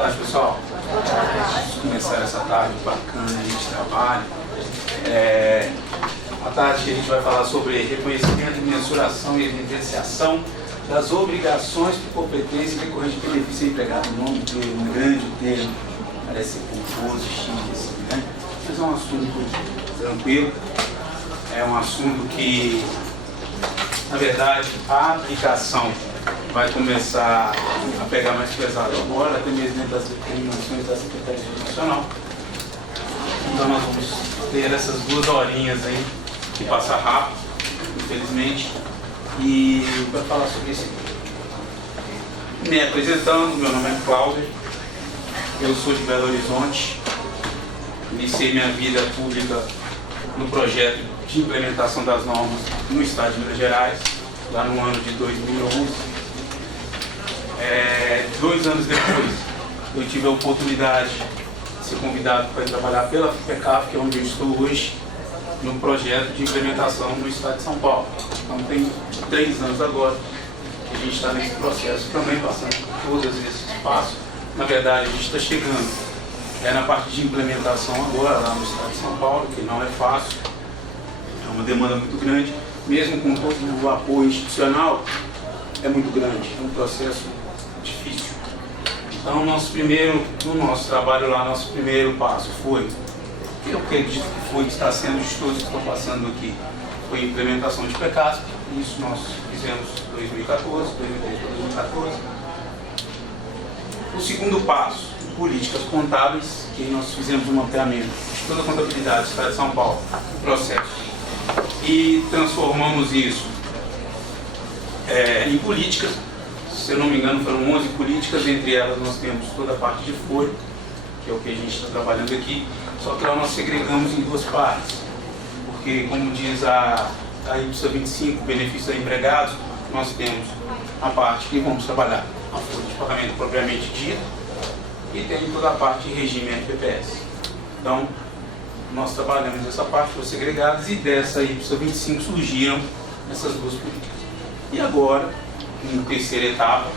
tarde, pessoal. Vamos começar essa tarde bacana de trabalho. À tarde a gente vai falar sobre reconhecimento, mensuração e evidenciação das obrigações por competência e decorrente de benefício empregado. Um grande termo, parece ser confuso, chique, assim, né? Mas é um assunto tranquilo, é um assunto que, na verdade, a aplicação vai começar a pegar mais pesado agora, até mesmo dentro das determinações da Secretaria Nacional. Então nós vamos ter essas 2 horinhas aí, que passa rápido, infelizmente, e vai falar sobre isso. Me apresentando, meu nome é Cláudio, eu sou de Belo Horizonte, iniciei minha vida pública no projeto de implementação das normas no estado de Minas Gerais, lá no ano de 2011. 2 anos depois, eu tive a oportunidade de ser convidado para trabalhar pela FIPECAF, que é onde eu estou hoje, no projeto de implementação no estado de São Paulo. Então tem 3 anos agora que a gente está nesse processo também, passando por todos esses passos. Na verdade, a gente está chegando na parte de implementação agora, lá no estado de São Paulo, que não é fácil, é uma demanda muito grande, mesmo com todo o apoio institucional, é muito grande, é um processo difícil. Então, no nosso trabalho lá, nosso primeiro passo foi, que eu acredito que foi, que está sendo de todos que estão passando aqui, foi a implementação de PECASP. Isso nós fizemos em 2014, 2014. O segundo passo, políticas contábeis, que nós fizemos um mapeamento de toda a contabilidade do estado de São Paulo, processo, e transformamos isso em políticas. Se eu não me engano, foram 11 políticas, entre elas nós temos toda a parte de folha, que é o que a gente está trabalhando aqui, só que lá nós segregamos em 2 partes, porque, como diz a IPSA 25, benefícios a empregados, nós temos a parte que vamos trabalhar a folha de pagamento propriamente dita, e tem toda a parte de regime FPPS. Então, nós trabalhamos essa parte, foi segregadas, e dessa IPSA 25 surgiram essas 2 políticas. E agora, em terceira etapa,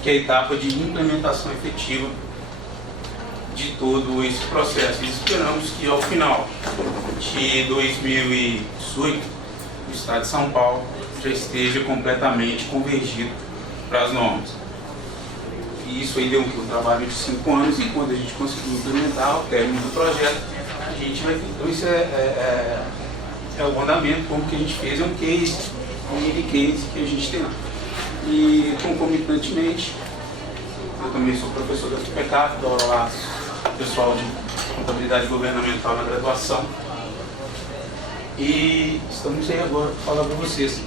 que é a etapa de implementação efetiva de todo esse processo. E esperamos que ao final de 2018, o estado de São Paulo já esteja completamente convergido para as normas. E isso aí deu um trabalho de 5 anos, e quando a gente conseguir implementar ao término do projeto, a gente vai ter. Então isso é o andamento, como que a gente fez, é um case, um mini case que a gente tem lá. E concomitantemente, eu também sou professor da FIPECAF, dou aula lá pessoal de contabilidade governamental na graduação. E estamos aí agora para falar para vocês.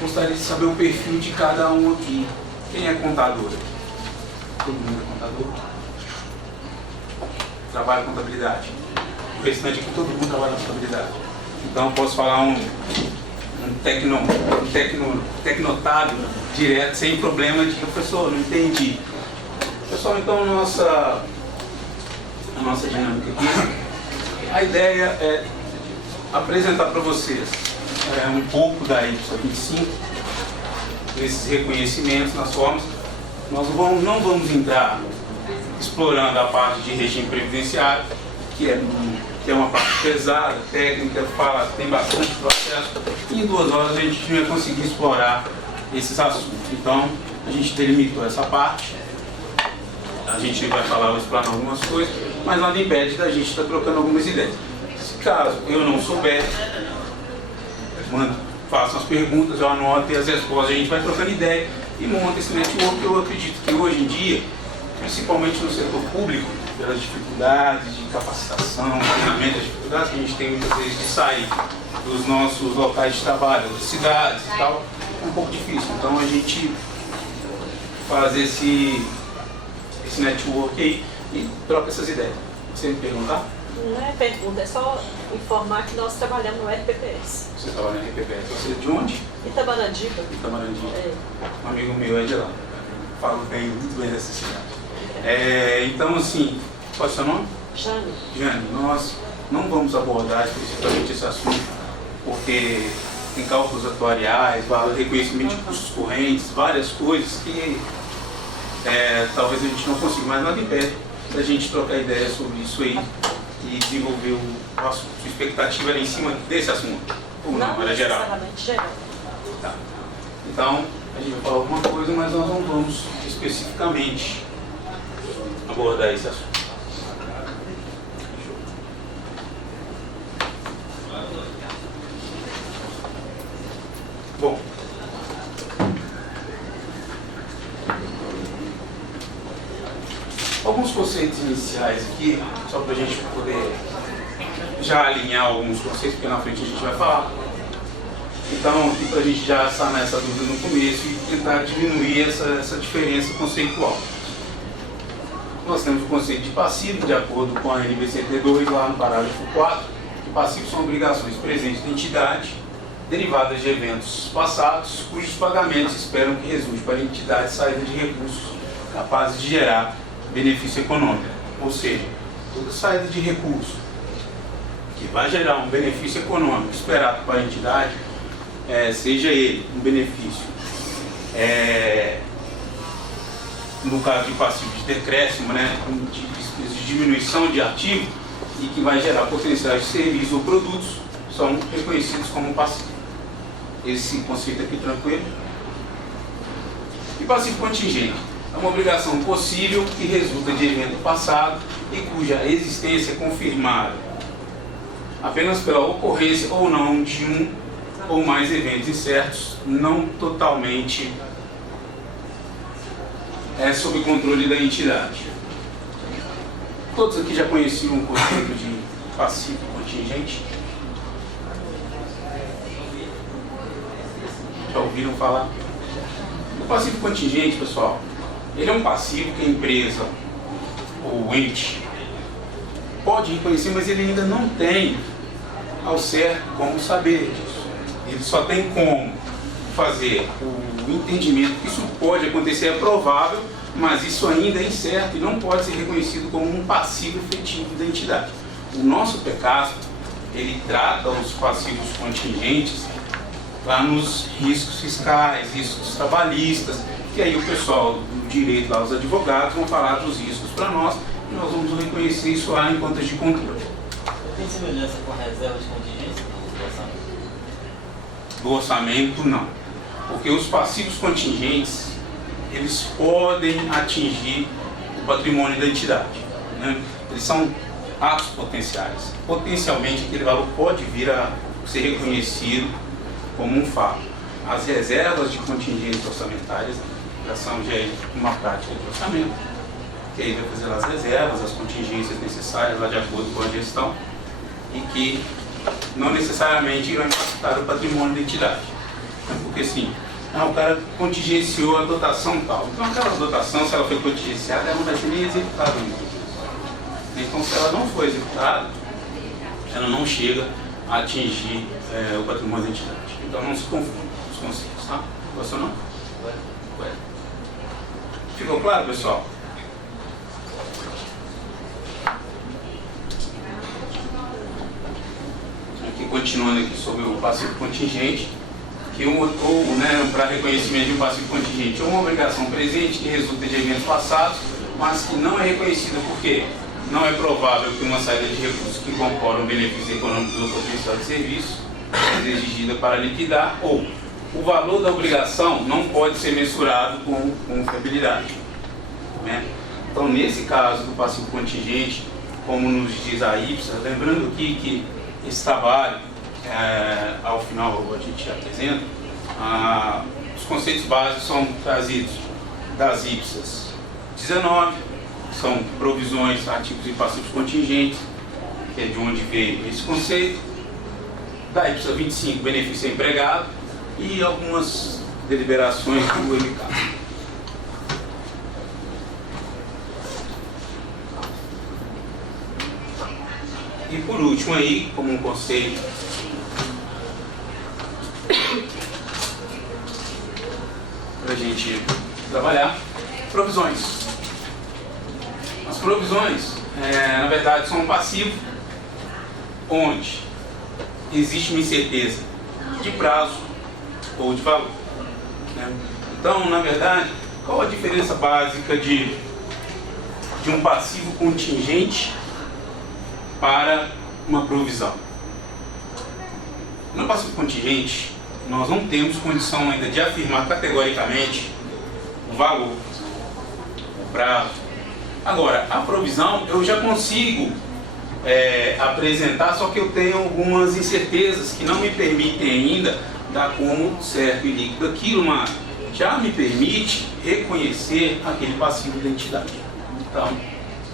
Gostaria de saber o perfil de cada um aqui. Quem é contador? Todo mundo é contador? Trabalha com contabilidade. O restante aqui, todo mundo trabalha com contabilidade. Então eu posso falar um tecnotável direto, sem problema de professor, não entendi. Pessoal, então a nossa dinâmica aqui, a ideia é apresentar para vocês um pouco da IPSA 25, esses reconhecimentos nas formas. Nós não vamos entrar explorando a parte de regime previdenciário, que é uma parte pesada, técnica, tem bastante processo, e em 2 horas a gente não ia conseguir explorar esses assuntos. Então, a gente delimitou essa parte, a gente vai falar, explanar algumas coisas, mas nada impede da gente estar trocando algumas ideias. Se caso eu não souber, façam as perguntas, eu anoto e as respostas, a gente vai trocando ideia e monta esse network. Eu acredito que hoje em dia, principalmente no setor público, pelas dificuldades de capacitação, treinamento, as dificuldades que a gente tem muitas vezes de sair dos nossos locais de trabalho, das cidades e tal, é um pouco difícil. Então a gente faz esse network aí e troca essas ideias. Você me perguntar? Não é pergunta, é só informar que nós trabalhamos no RPPS. Você trabalha no RPPS. Você é de onde? Itamarandiba. Itamarandi. É. Um amigo meu é de lá. Falo muito bem dessa cidade. Então, assim, qual é o seu nome? Jane. Jane, nós não vamos abordar especificamente esse assunto, porque tem cálculos atuariais, reconhecimento de custos correntes, várias coisas que talvez a gente não consiga, mas nada impede da gente trocar ideia sobre isso aí e desenvolver o assunto. Sua expectativa era em cima desse assunto? Ou não, era geral? Necessariamente geral. Tá. Então, a gente vai falar alguma coisa, mas nós não vamos especificamente abordar esse assunto. Bom, alguns conceitos iniciais aqui, só para a gente poder já alinhar alguns conceitos, porque na frente a gente vai falar. Então, aqui para a gente já sanar essa dúvida no começo e tentar diminuir essa diferença conceitual. Nós temos o conceito de passivo, de acordo com a NBCT2, lá no parágrafo 4, que passivos são obrigações presentes da entidade, derivadas de eventos passados, cujos pagamentos esperam que resulte para a entidade saída de recursos capazes de gerar benefício econômico. Ou seja, toda saída de recurso que vai gerar um benefício econômico esperado para a entidade, seja ele um benefício, no caso de passivo de decréscimo, né, de diminuição de ativo, e que vai gerar potenciais de serviços ou produtos, são reconhecidos como passivo. Esse conceito aqui tranquilo. E passivo contingente é uma obrigação possível que resulta de evento passado e cuja existência é confirmada apenas pela ocorrência ou não de um ou mais eventos incertos, não totalmente sob controle da entidade. Todos aqui já conheciam o conceito de passivo contingente? Já ouviram falar? O passivo contingente, pessoal, ele é um passivo que a empresa ou o ente pode reconhecer, mas ele ainda não tem ao certo como saber disso. Ele só tem como fazer o entendimento que isso pode acontecer, é provável, mas isso ainda é incerto e não pode ser reconhecido como um passivo efetivo da entidade. O nosso PECASP, ele trata os passivos contingentes lá nos riscos fiscais, riscos trabalhistas, que aí o pessoal do direito, lá os advogados, vão falar dos riscos para nós e nós vamos reconhecer isso lá em contas de controle. Tem semelhança com a reserva de contingência do orçamento? Do orçamento, não. Porque os passivos contingentes, eles podem atingir o patrimônio da entidade, né? Eles são atos potenciais. Potencialmente, aquele valor pode vir a ser reconhecido como um fato. As reservas de contingências orçamentárias já são uma prática de orçamento, que aí vai fazer as reservas, as contingências necessárias lá de acordo com a gestão e que não necessariamente irão impactar o patrimônio da entidade. Porque assim, o cara contingenciou a dotação tal. Então aquela dotação, se ela foi contingenciada, ela não vai ser nem executada. Então se ela não for executada, ela não chega a atingir o patrimônio da entidade. Então não se confundam os conceitos, tá? Gostou não? Ué. Ficou claro, pessoal? Aqui, continuando aqui sobre o passivo contingente, que para reconhecimento de um passivo contingente é uma obrigação presente que resulta de eventos passados, mas que não é reconhecida porque não é provável que uma saída de recursos que incorporam benefícios econômicos ou potencial de serviço seja exigida para liquidar, ou o valor da obrigação não pode ser mensurado com confiabilidade, né? Então, nesse caso do passivo contingente, como nos diz a IPSA, lembrando aqui que esse trabalho, ao final a gente apresenta, os conceitos básicos são trazidos das IPSAs 19, que são provisões, ativos e passivos contingentes, que é de onde veio esse conceito, da IPSA 25, benefício empregado, e algumas deliberações do MK. E por último aí, como um conceito para a gente trabalhar, provisões. As provisões, na verdade, são um passivo onde existe uma incerteza de prazo ou de valor, né? Então, na verdade, Qual a diferença básica de um passivo contingente para uma provisão? No passivo contingente, nós não temos condição ainda de afirmar categoricamente o valor, o prazo. Agora, a provisão eu já consigo apresentar, só que eu tenho algumas incertezas que não me permitem ainda dar como certo e líquido aquilo, mas já me permite reconhecer aquele passivo de identidade. Então,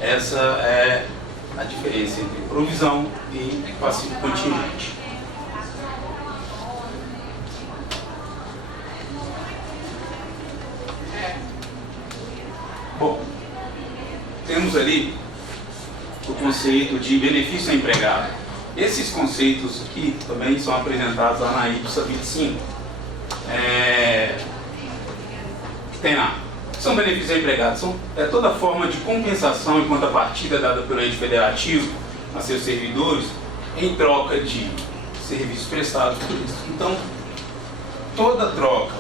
essa é a diferença entre provisão e passivo contingente. Bom, temos ali o conceito de benefício ao empregado. Esses conceitos aqui também são apresentados lá na IPSA 25. Que tem lá. São benefícios ao empregado. É toda forma de compensação e contrapartida dada pelo ente federativo a seus servidores em troca de serviços prestados por eles. Então, toda troca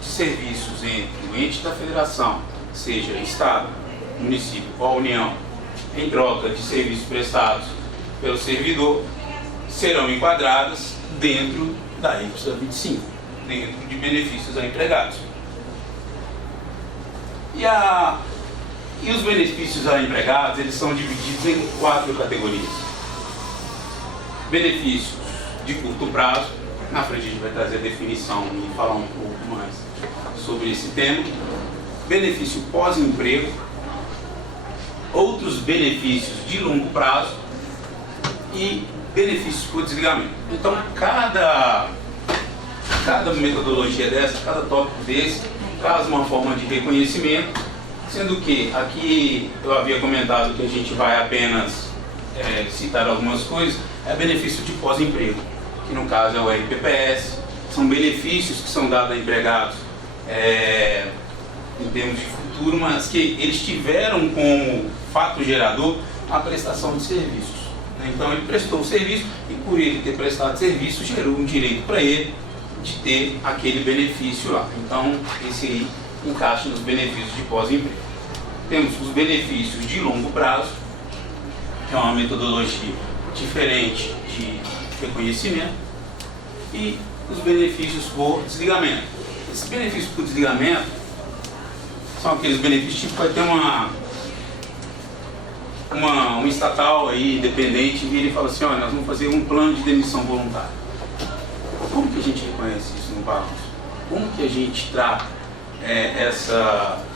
de serviços entre o ente da federação, seja Estado, município ou a União, em troca de serviços prestados pelo servidor, serão enquadradas dentro da IPSA 25, dentro de benefícios a empregados. E os benefícios a empregados, eles são divididos em 4 categorias. Benefícios de curto prazo, na frente a gente vai trazer a definição e falar um pouco mais sobre esse tema. Benefício pós-emprego, outros benefícios de longo prazo e benefícios por desligamento. Então, cada metodologia dessa, cada tópico desse, traz uma forma de reconhecimento, sendo que aqui eu havia comentado que a gente vai apenas citar algumas coisas, é benefício de pós-emprego, que no caso é o RPPS, são benefícios que são dados a empregados em termos de futuro, mas que eles tiveram como fato gerador a prestação de serviços. Então ele prestou o serviço e por ele ter prestado serviço gerou um direito para ele de ter aquele benefício lá. Então esse aí encaixa nos benefícios de pós-emprego. Temos os benefícios de longo prazo, que é uma metodologia diferente de reconhecimento, e os benefícios por desligamento. Esses benefícios por desligamento são aqueles benefícios tipo vai ter um estatal aí independente vira e fala assim, olha, nós vamos fazer um plano de demissão voluntária. Como que a gente reconhece isso no balanço? Como que a gente trata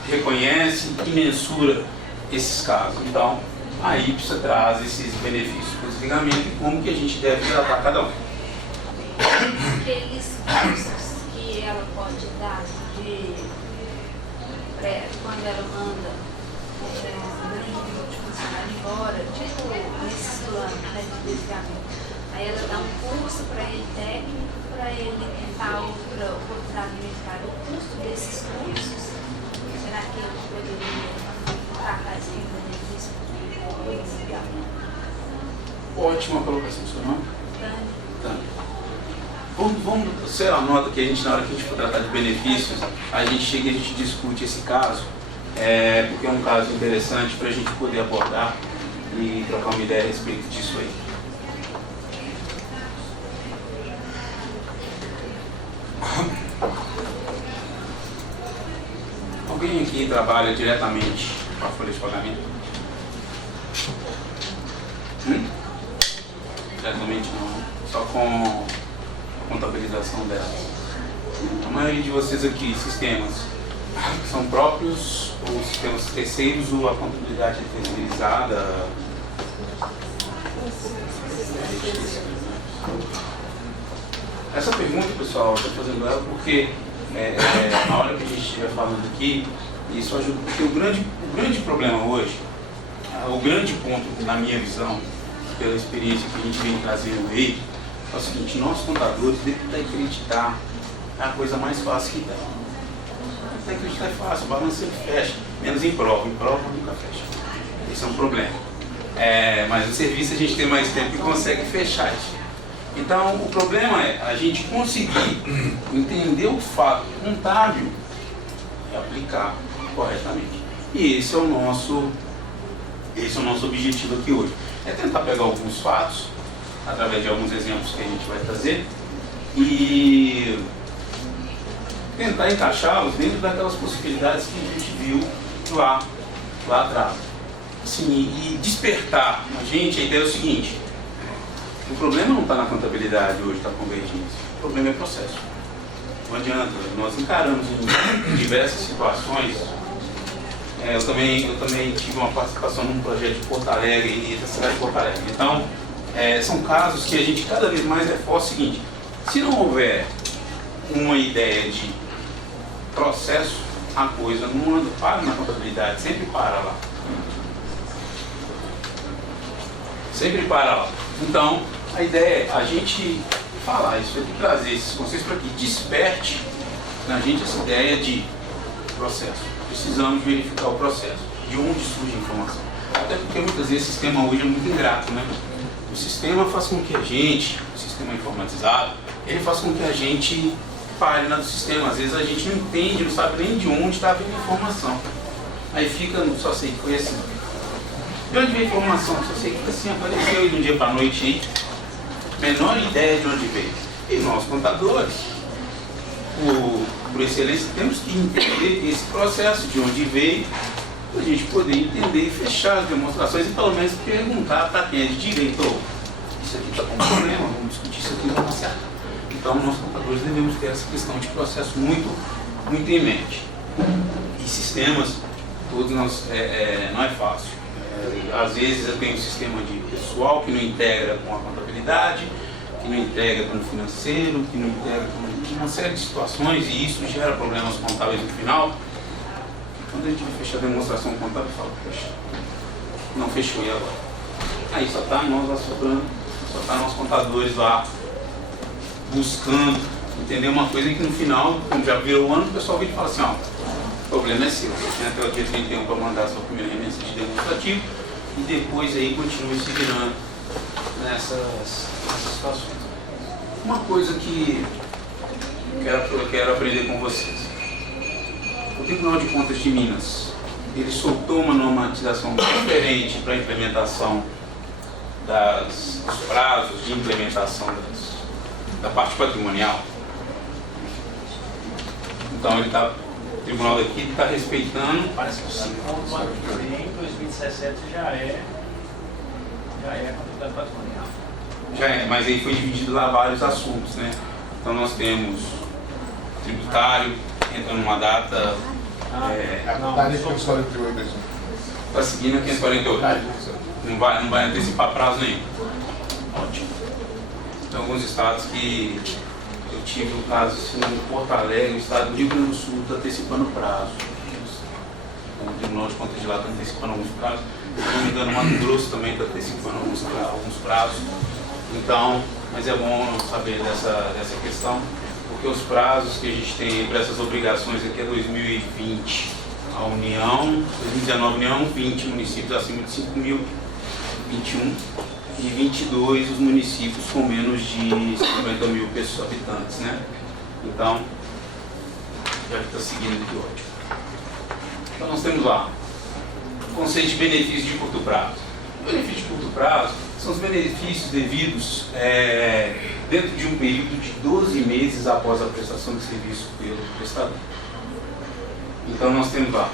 reconhece e mensura esses casos? Então, a IPSA traz esses benefícios por desligamento e como que a gente deve tratar cada um. Aqueles cursos que ela pode dar quando ela manda o funcionário embora, tipo nesses planos de desligamento. Aí ela dá um curso para ele técnico, para ele tentar outra oportunidade no mercado. O custo desses cursos, será que ele poderia tratar esse benefício do desligamento? Ótima colocação, seu nome? Tânia. Vamos, você anota que a gente, na hora que a gente for tratar de benefícios, a gente chega e a gente discute esse caso, porque é um caso interessante para a gente poder abordar e trocar uma ideia a respeito disso aí. Alguém aqui trabalha diretamente com a folha de pagamento? Diretamente não, só com a contabilização dela. A maioria de vocês aqui, sistemas são próprios ou sistemas terceiros ou a contabilidade é terceirizada? Essa pergunta, pessoal, eu estou fazendo ela porque na hora que a gente estiver falando aqui, isso ajuda, porque o grande problema hoje, o grande ponto, na minha visão, pela experiência que a gente vem trazendo aí, é o seguinte: nós contadores devemos acreditar é a coisa mais fácil que tem. Acreditar é fácil, o balanço sempre fecha, menos em prova nunca fecha. Esse é um problema. Mas o serviço a gente tem mais tempo e consegue fechar isso. Então o problema é a gente conseguir entender o fato contábil e aplicar corretamente. E esse é o nosso objetivo aqui hoje. É tentar pegar alguns fatos, através de alguns exemplos que a gente vai trazer, e tentar encaixá-los dentro daquelas possibilidades que a gente viu lá atrás. Assim, e despertar a gente, a ideia é o seguinte: o problema não está na contabilidade hoje da convergência, o problema é o processo. Não adianta, nós encaramos em diversas situações. Eu também tive uma participação num projeto de Porto Alegre e da cidade de Porto Alegre. Então, são casos que a gente cada vez mais reforça o seguinte: se não houver uma ideia de processo, a coisa não anda, para na contabilidade, sempre para lá. Sempre para lá. Então, a ideia é a gente falar isso aqui, trazer esses conceitos para que desperte na gente essa ideia de processo. Precisamos verificar o processo, de onde surge a informação. Até porque muitas vezes o sistema hoje é muito ingrato, né? O sistema faz com que a gente, o sistema informatizado, ele faz com que a gente pare do sistema. Às vezes a gente não entende, não sabe nem de onde está vindo a informação. Aí fica, só sei que foi assim. De onde veio a informação? Só sei que assim, apareceu aí de um dia para a noite aí. Menor ideia de onde veio. E nós, contadores, por excelência, temos que entender esse processo, de onde veio, para a gente poder entender e fechar as demonstrações e pelo menos perguntar para quem é de direito: isso aqui está com problema, vamos discutir isso aqui, vamos acertar. Então, nós, contadores, devemos ter essa questão de processo muito em mente. E sistemas, todos nós, não é fácil. Às vezes eu tenho um sistema de pessoal que não integra com a contabilidade, que não integra com o financeiro, que não integra com uma série de situações, e isso gera problemas contábeis no final. Quando a gente vai fechar a demonstração contábil, fala: poxa, não fechou, e agora? Aí só está nós lá sobrando, só está nós contadores lá buscando entender uma coisa que no final, quando já virou o ano, o pessoal vem e fala assim: ó, o problema é seu, você tem até o dia 31 para mandar a sua primeira remessa de demonstrativo, e depois aí continue se virando nessas situações. Uma coisa que eu quero aprender com vocês: o Tribunal de Contas de Minas, ele soltou uma normatização diferente para a implementação dos prazos de implementação da parte patrimonial. Então o tribunal daqui está respeitando. Parece que o 5.9 em 2017 já é contabilidade patrimonial. Já é, mas aí foi dividido lá vários assuntos, né? Então nós temos tributário, entra numa data. Está seguindo a 548. Não vai antecipar prazo nenhum. Ótimo. Tem alguns estados que eu tive um caso assim, em Porto Alegre, o estado do Rio Grande do Sul está antecipando prazo. O Tribunal de Contas de lá está antecipando alguns prazos. Se não me engano, o Mato Grosso também está antecipando alguns prazos. Então, mas é bom saber dessa questão, porque os prazos que a gente tem para essas obrigações aqui é 2020. A União, 2019 União, 20 municípios acima de 5 mil, 21 e 22 os municípios com menos de 50 mil habitantes, né? Então, já está seguindo aqui, ótimo. Então nós temos lá o conceito de benefício de curto prazo. O benefício de curto prazo são os benefícios devidos dentro de um período de 12 meses após a prestação de serviço pelo prestador. Então nós temos lá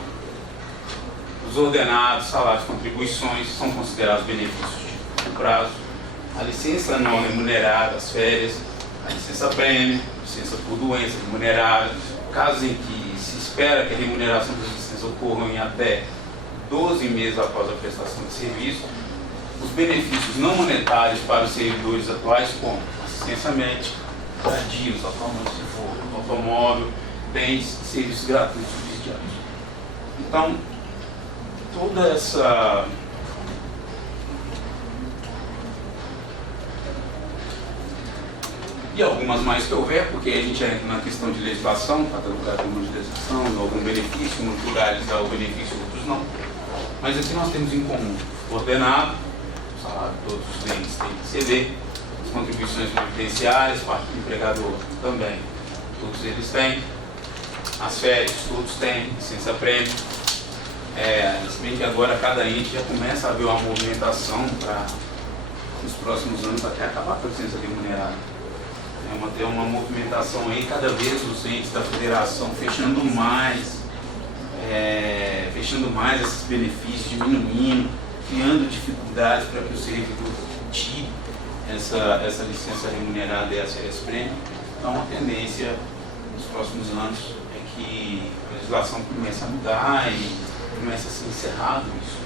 os ordenados, salários, contribuições, são considerados benefícios de curto prazo, a licença não remunerada, as férias, a licença prêmio, licença por doença remunerada, casos em que se espera que a remuneração das licenças ocorram em até 12 meses após a prestação de serviço, os benefícios não monetários para os servidores atuais, como assistência médica, radios, automóvel, bens, serviços gratuitos subsidiados. Então, toda essa e algumas mais que houver, porque a gente entra na questão de legislação, cada lugar tem uma legislação, algum benefício, em muitos lugares dá o benefício, outros não. Mas aqui nós temos em comum ordenado, o salário de todos os bens tem que ceder, as contribuições previdenciárias, parte do empregador também, todos eles têm. as férias, todos têm licença-prêmio. Se bem que agora cada ente já começa a haver uma movimentação para, nos próximos anos, até acabar com a licença remunerada. Ter uma movimentação aí, cada vez os entes da federação fechando mais esses benefícios, diminuindo, criando dificuldades para que o servidor tire essa licença remunerada e as férias prêmio. Então a tendência nos próximos anos é que a legislação comece a mudar e comece a ser encerrado isso.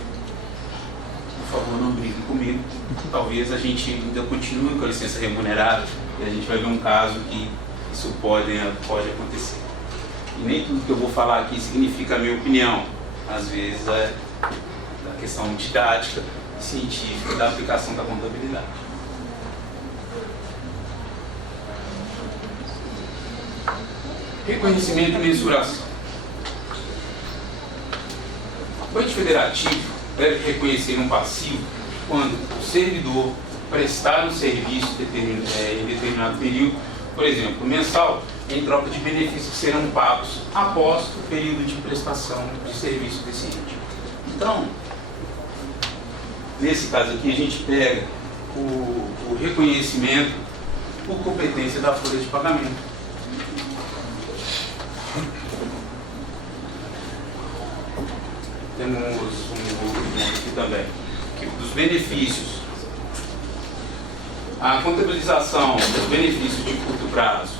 Por favor, não briguem comigo. Talvez a gente ainda continue com a licença remunerada e a gente vai ver um caso que isso pode acontecer. E nem tudo que eu vou falar aqui significa a minha opinião. Às vezes é da questão didática e científica da aplicação da contabilidade. Reconhecimento e mensuração. O ente federativo deve reconhecer um passivo quando o servidor prestar um serviço em determinado período, por exemplo, mensal, em troca de benefícios que serão pagos após o período de prestação de serviço desse ente. Então, nesse caso aqui, a gente pega o reconhecimento por competência da folha de pagamento. Temos um aqui também, que dos benefícios. A contabilização dos benefícios de curto prazo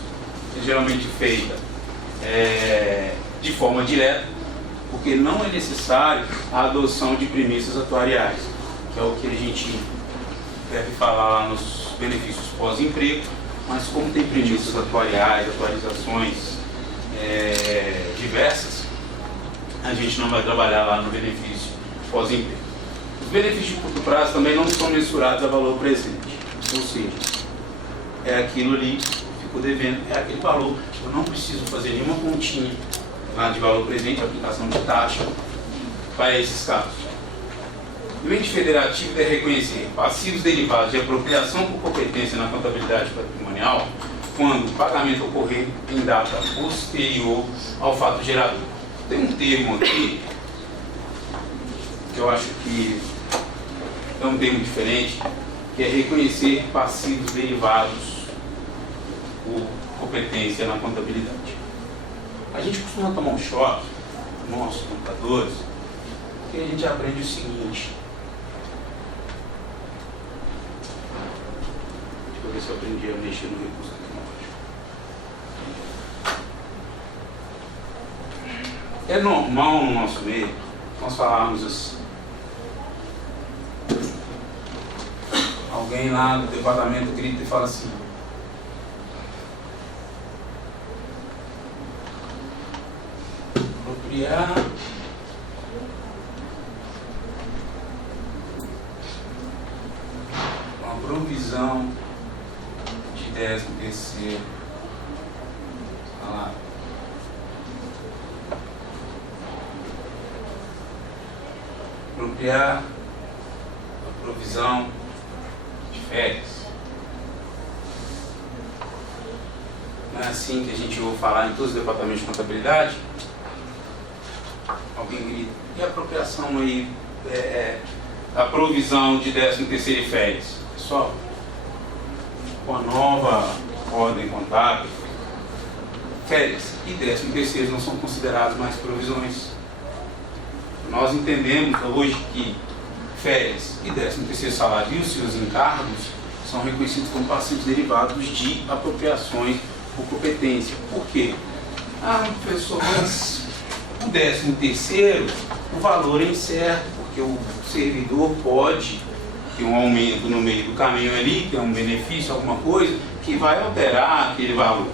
é geralmente feita de forma direta, porque não é necessário a adoção de premissas atuariais, que é o que a gente deve falar lá nos benefícios pós-emprego, mas como tem premissas atuariais, atualizações diversas, a gente não vai trabalhar lá no benefício pós-emprego. Os benefícios de curto prazo também não são mensurados a valor presente, ou seja, é aquilo ali que ficou devendo, é aquele valor. Eu não preciso fazer nenhuma continha lá de valor presente, aplicação de taxa para esses casos. O ente federativo deve reconhecer passivos derivados de apropriação por competência na contabilidade patrimonial quando o pagamento ocorrer em data posterior ao fato gerador. Tem um termo aqui que eu acho que é um termo diferente, que é reconhecer passivos derivados por competência na contabilidade. A gente costuma tomar um choque nos nossos computadores, porque a gente aprende o seguinte. Deixa eu ver se eu aprendi a mexer no recurso tecnológico. É normal no nosso meio nós falarmos assim. Alguém lá do departamento grita e fala assim: apropriar uma provisão de 13º salário. Apropriar a provisão de férias. Não é assim que a gente ouve falar em todos os departamentos de contabilidade? Alguém grita: e a apropriação aí, a provisão de 13º e férias? Pessoal, com a nova ordem contábil, férias e 13º não são considerados mais provisões. Nós entendemos hoje que férias e 13º salário e os seus encargos são reconhecidos como passivos derivados de apropriações por competência. Por quê? Professor, mas o 13º, o valor é incerto, porque o servidor pode ter um aumento no meio do caminho ali, ter um benefício, alguma coisa, que vai alterar aquele valor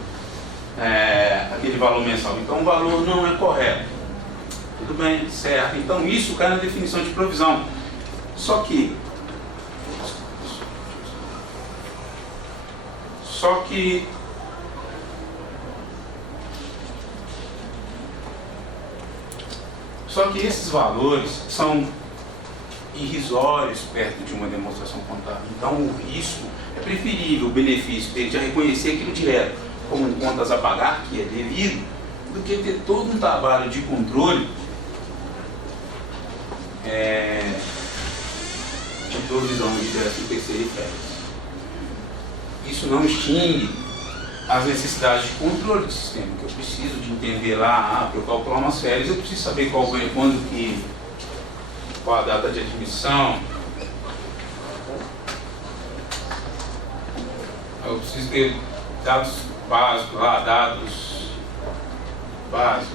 mensal. Então o valor não é correto. Tudo bem, certo. Então isso cai na definição de provisão. Só que esses valores são irrisórios perto de uma demonstração contábil. Então o risco é preferível, o benefício dele já reconhecer aquilo direto como contas a pagar, que é devido, do que ter todo um trabalho de controle de provisão de 13º e férias. Isso não extingue as necessidades de controle do sistema, que eu preciso de entender lá, para eu calcular umas férias, eu preciso saber qual a data de admissão, eu preciso ter dados básicos lá, dados básicos,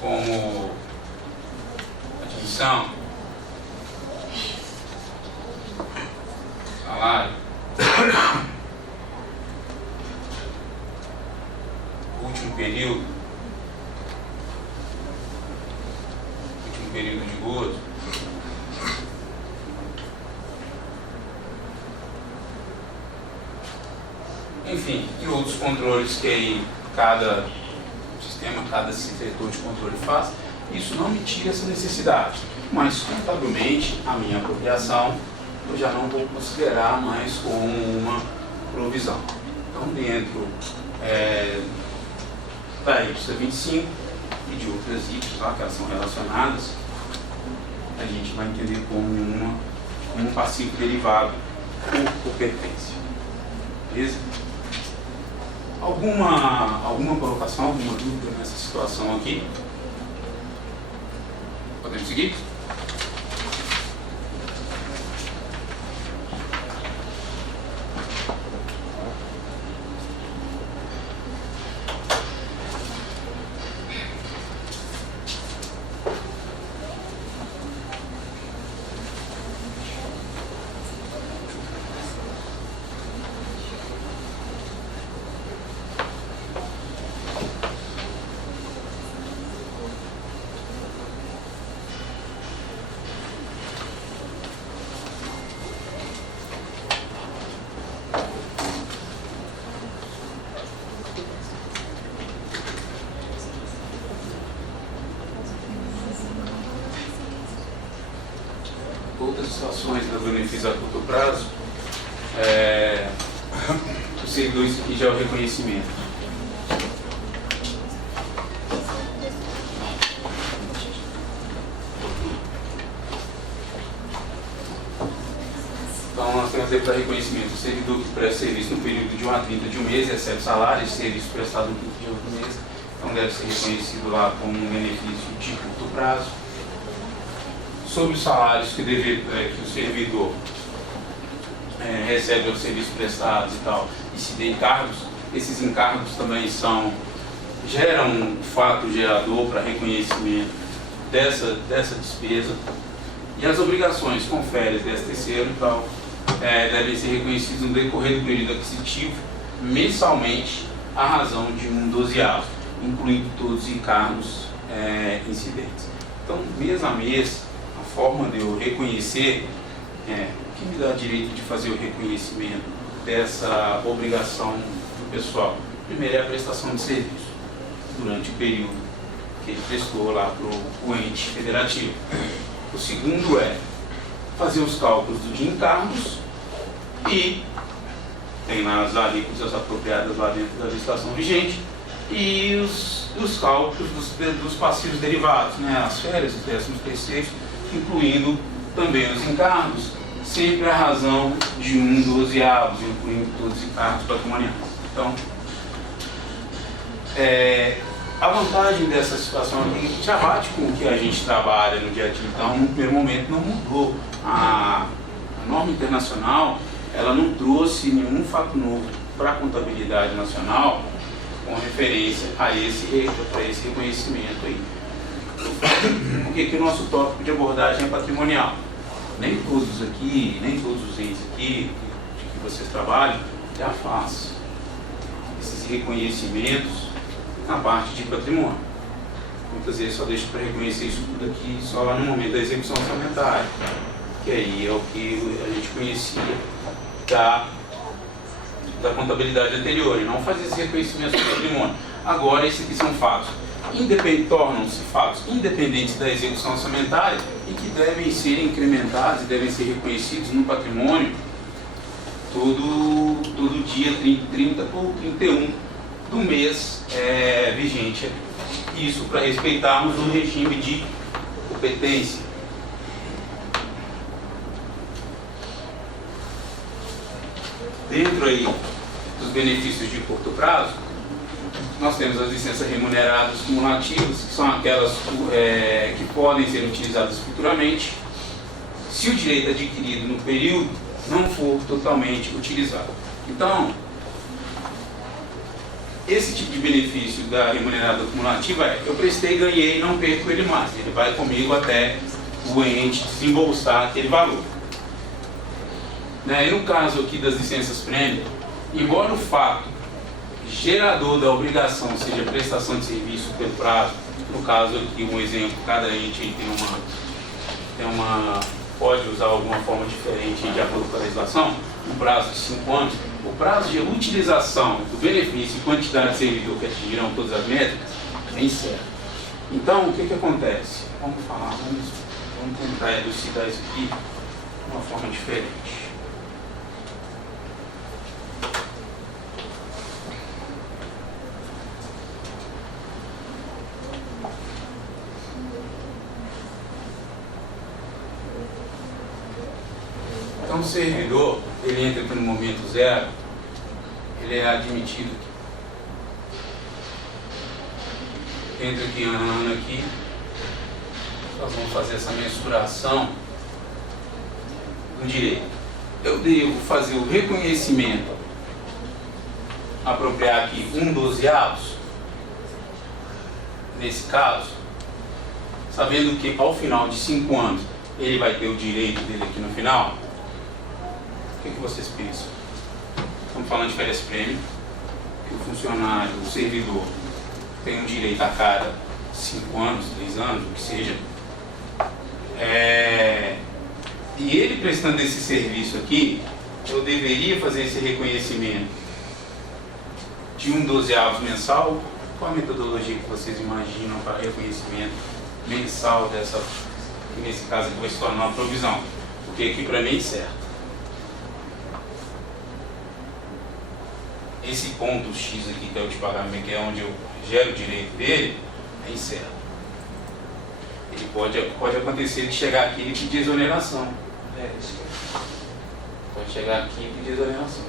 como admissão, salário, último período de gozo, enfim, e outros controles que aí cada sistema, cada setor de controle faz. Isso não me tira essa necessidade, mas contabilmente a minha apropriação eu já não vou considerar mais como uma provisão. Então, dentro da IPSA 25 e de outras IPSas lá, que elas são relacionadas, a gente vai entender como um passivo derivado por pertence. Beleza? Alguma colocação, alguma dúvida nessa situação aqui? Podemos seguir? Outras situações do benefício a curto prazo, o servidor, isso aqui já é o reconhecimento. Então nós temos aí para reconhecimento o servidor que presta serviço no período de 1 a 30 de um mês e recebe salário de serviço prestado no 30 de outro mês, então deve ser reconhecido lá como um benefício de curto prazo. Sobre os salários que o servidor recebe os serviços prestados e tal, e se dê encargos, esses encargos também geram um fato gerador para reconhecimento dessa despesa. E as obrigações com férias, 13º e tal, devem ser reconhecidas no decorrer do período aquisitivo, mensalmente, à razão de 1/12º, incluindo todos os encargos incidentes. Então, mês a mês, a forma de eu reconhecer, o que me dá direito de fazer o reconhecimento dessa obrigação do pessoal? Primeiro é a prestação de serviço, durante o período que ele prestou lá para o ente federativo. O segundo é fazer os cálculos de encargos e tem lá as alíquotas apropriadas lá dentro da legislação vigente e os cálculos dos passivos derivados, né? As férias, os 13º, incluindo também os encargos, sempre a razão de 1/12º, incluindo todos os encargos patrimoniais. Então, a vantagem dessa situação aqui já bate com o que a gente trabalha no dia a dia. Então, no primeiro momento não mudou. A norma internacional, ela não trouxe nenhum fato novo para a contabilidade nacional com referência a esse reconhecimento aí. Porque o nosso tópico de abordagem é patrimonial. Nem todos os entes aqui que vocês trabalham já fazem esses reconhecimentos na parte de patrimônio. Muitas vezes só deixa para reconhecer isso tudo aqui só lá no momento da execução orçamentária, que aí é o que a gente conhecia da contabilidade anterior, e não fazer esse reconhecimento do patrimônio. Agora, esses aqui são fatos. Tornam-se fatos independentes da execução orçamentária e que devem ser incrementados e devem ser reconhecidos no patrimônio todo dia 30 ou 31 do mês vigente. Isso para respeitarmos o regime de competência. Dentro aí dos benefícios de curto prazo, nós temos as licenças remuneradas cumulativas, que são aquelas que podem ser utilizadas futuramente, se o direito adquirido no período não for totalmente utilizado. Então, esse tipo de benefício da remunerada cumulativa é: eu prestei, ganhei, não perco ele mais. Ele vai comigo até o ente desembolsar aquele valor. E no caso aqui das licenças prêmio, embora o fato gerador da obrigação seja prestação de serviço pelo prazo, no caso aqui um exemplo, cada ente pode usar alguma forma diferente de acordo com a legislação, um prazo de 5 anos, o prazo de utilização do benefício e quantidade de servidor que atingirão todas as métricas é incerto. Então, o que acontece? Vamos tentar elucidar isso aqui de uma forma diferente. Então, o servidor, ele entra aqui no momento zero, ele é admitido aqui. Entra aqui ano aqui, nós vamos fazer essa mensuração do direito. Eu devo fazer o reconhecimento, apropriar aqui 1/12, nesse caso, sabendo que ao final de 5 anos ele vai ter o direito dele aqui no final. O que vocês pensam? Estamos falando de férias prêmio, que o funcionário, o servidor, tem um direito a cada 5 anos, 3 anos, o que seja. E ele prestando esse serviço aqui, eu deveria fazer esse reconhecimento de 1/12 mensal. Qual a metodologia que vocês imaginam para reconhecimento mensal dessa, que nesse caso aqui vai se tornar uma provisão? Porque aqui para mim é certo. Esse ponto X aqui, que é o de pagamento, que é onde eu gero o direito dele, é incerto. Ele pode acontecer de chegar aqui e pedir exoneração. Pode chegar aqui e pedir exoneração.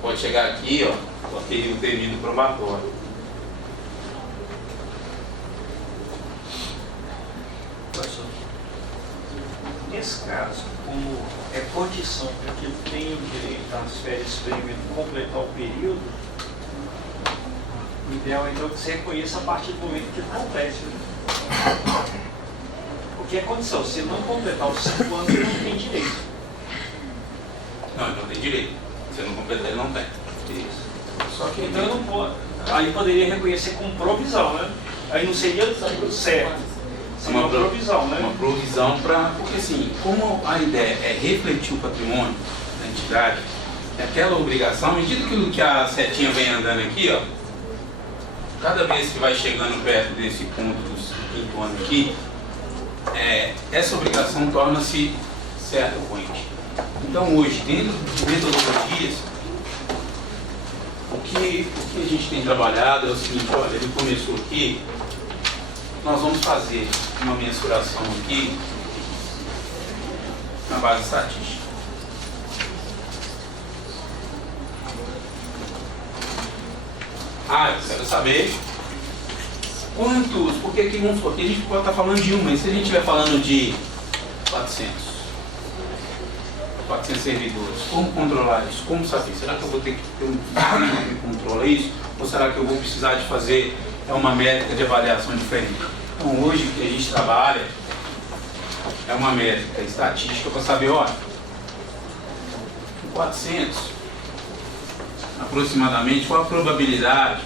Pode chegar aqui, ó, com aquele período probatório. Nesse caso, como é condição para que ele tenha o direito às férias prêmio de completar o período, o ideal é então que você reconheça a partir do momento que ele complete. Porque é condição, se ele não completar os 5 anos, ele não tem direito. Não, ele não tem direito. Se ele não completar, ele não tem. Isso. Só que então não pode. Aí poderia reconhecer como provisão, né? Aí não seria certo. Seria uma provisão, né? Uma provisão para... Porque assim, como a ideia é refletir o patrimônio da entidade, é aquela obrigação, à medida que a setinha vem andando aqui, ó, cada vez que vai chegando perto desse ponto do 5º ano aqui, essa obrigação torna-se certa ou ruinte. Então hoje, dentro de metodologias, o que a gente tem trabalhado é o seguinte: olha, ele começou aqui, nós vamos fazer uma mensuração aqui na base estatística. Eu quero saber quantos, porque aqui vamos supor, aqui a gente pode estar falando de mas se a gente estiver falando de 400 servidores, como controlar isso? Como saber? Será que eu vou ter que ter um sistema que controla isso? Ou será que eu vou precisar de fazer uma métrica de avaliação diferente? Então hoje o que a gente trabalha é uma métrica estatística para saber, olha, 400 aproximadamente, qual a probabilidade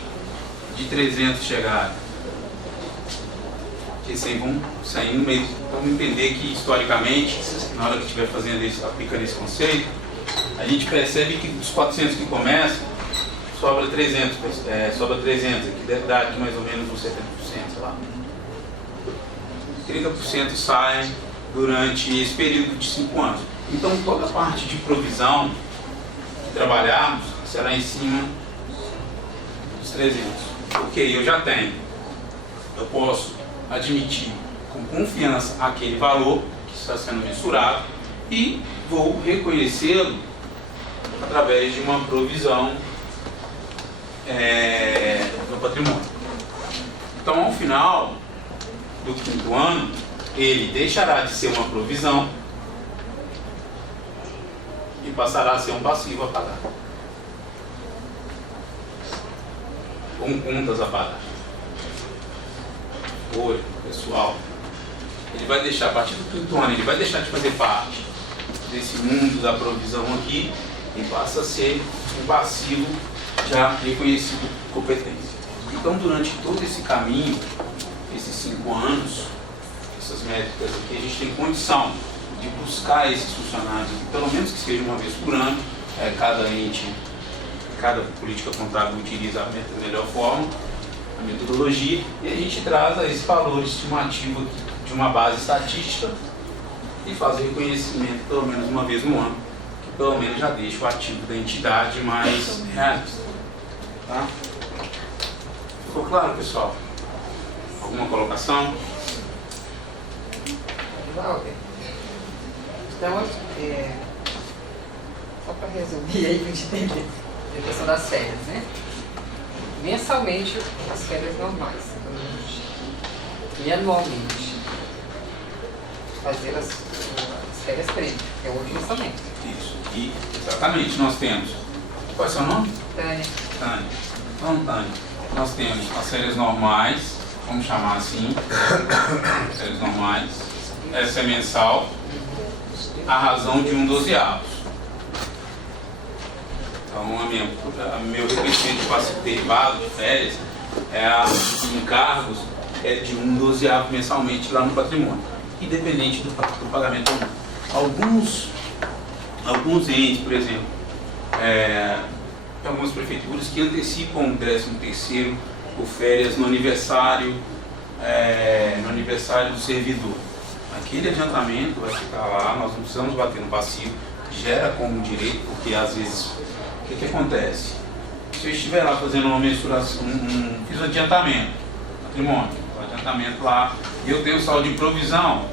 de 300 chegarem? Porque vocês vão sair no meio, vamos entender que historicamente, na hora que estiver fazendo isso, aplicando esse conceito, a gente percebe que dos 400 que começam, sobra 300, que deve dar aqui mais ou menos uns 70%, sei lá. 30% saem durante esse período de 5 anos. Então toda a parte de provisão que trabalharmos será em cima 300. Porque eu já tenho. Eu posso admitir com confiança aquele valor que está sendo mensurado e vou reconhecê-lo através de uma provisão no patrimônio. Então, ao final do 5º ano, ele deixará de ser uma provisão e passará a ser um passivo a pagar, com contas a pagar. Folha, pessoal, ele vai deixar, a partir do 5º ano, ele vai deixar de fazer parte desse mundo da provisão aqui e passa a ser um passivo já reconhecido por competência. Então, durante todo esse caminho, esses 5 anos, essas métricas aqui, a gente tem condição de buscar esses funcionários aqui, pelo menos que seja uma vez por ano. Cada ente, cada política contábil utiliza a melhor forma, a metodologia, e a gente traz esse valor estimativo aqui de uma base estatística e faz o reconhecimento pelo menos uma vez no ano, que pelo menos já deixa o ativo da entidade mais realista. Tá? Ficou claro, pessoal? Alguma colocação? Então, só para resumir aí, para a gente entender a questão das férias, né? Mensalmente, as férias normais. E anualmente, fazer as férias prêmio, que é o orçamento. Isso. E, exatamente, nós temos. Qual é o seu nome? Tânia. Tânia. Então, Tânia, nós temos as férias normais, vamos chamar assim, férias normais. Essa é mensal, a razão de 1/12. Então, meu reconhecimento de passivo derivado de férias, encargos, é de 1/12 mensalmente lá no patrimônio, independente do pagamento ou não. Alguns entes, por exemplo, algumas prefeituras que antecipam o 13º por férias no aniversário do servidor. Aquele adiantamento vai ficar lá, nós não precisamos bater no passivo, gera como direito, porque às vezes, o que acontece? Se eu estiver lá fazendo uma mensuração, fiz um adiantamento, patrimônio, um adiantamento lá, e eu tenho saldo de provisão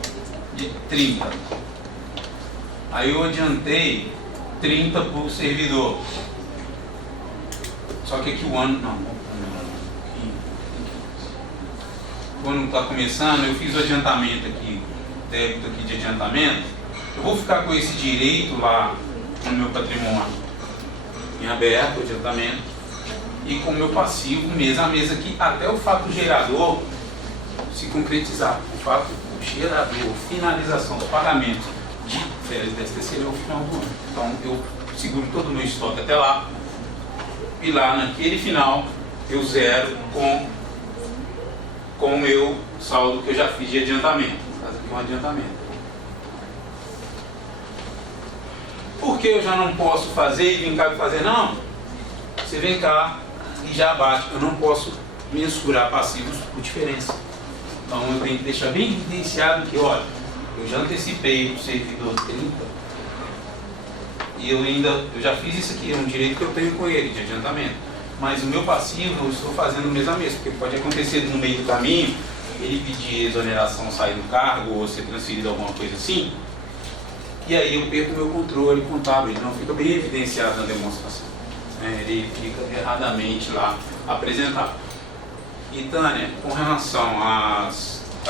de 30. Aí eu adiantei 30 por servidor. Só que aqui o ano, o ano está começando, eu fiz o adiantamento aqui, débito aqui de adiantamento, eu vou ficar com esse direito lá no meu patrimônio em aberto, o adiantamento, e com o meu passivo mês a mês aqui, até o fato gerador se concretizar. O fato gerador, finalização do pagamento de férias desse terceiro é o final do ano. Então eu seguro todo o meu estoque até lá, e lá naquele final eu zero com o meu saldo que eu já fiz de adiantamento. Faz aqui um adiantamento. Por que eu já não posso fazer e vem cá fazer? Não. Você vem cá e já bate. Eu não posso mensurar passivos por diferença. Então eu tenho que deixar bem evidenciado que, olha, eu já antecipei o servidor 30 e eu já fiz isso aqui, é um direito que eu tenho com ele de adiantamento. Mas o meu passivo eu estou fazendo mês a mês, porque pode acontecer no meio do caminho ele pedir exoneração, sair do cargo ou ser transferido alguma coisa assim, e aí eu perco o meu controle contábil, ele não fica bem evidenciado na demonstração, ele fica erradamente lá apresentado. E Tânia, com relação à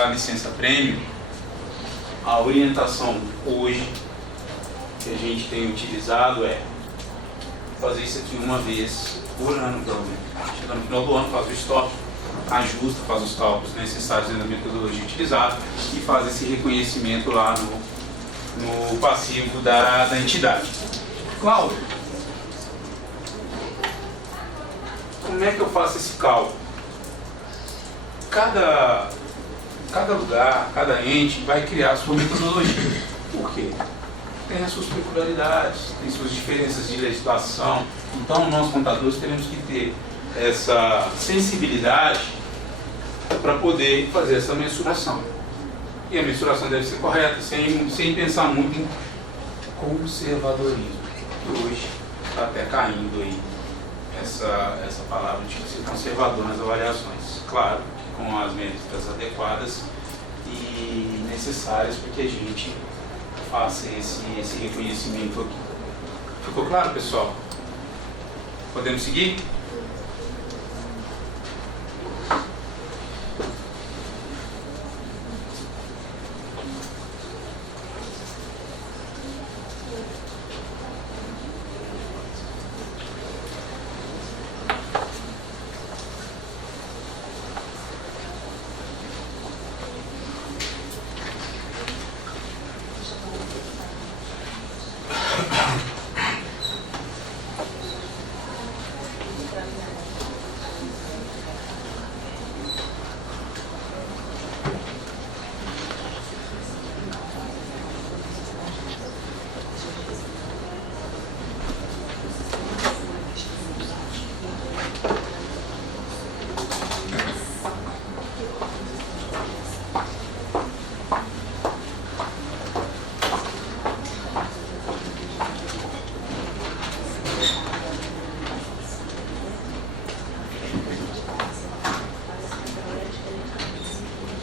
licença prêmio, a orientação hoje que a gente tem utilizado é fazer isso aqui uma vez por ano, pelo menos. Chega no final do ano, faz o estoque, ajusta, faz os cálculos necessários da metodologia utilizada e faz esse reconhecimento lá no passivo da entidade. Cláudio, como é que eu faço esse cálculo? Cada lugar, cada ente vai criar a sua metodologia. Por quê? Tem as suas peculiaridades, tem suas diferenças de legislação. Então, nós contadores teremos que ter essa sensibilidade para poder fazer essa mensuração. E a mensuração deve ser correta, sem pensar muito em conservadorismo, que hoje está até caindo aí essa palavra de ser conservador nas avaliações. Claro, com as métricas adequadas e necessárias para que a gente faça esse reconhecimento aqui. Ficou claro, pessoal? Podemos seguir?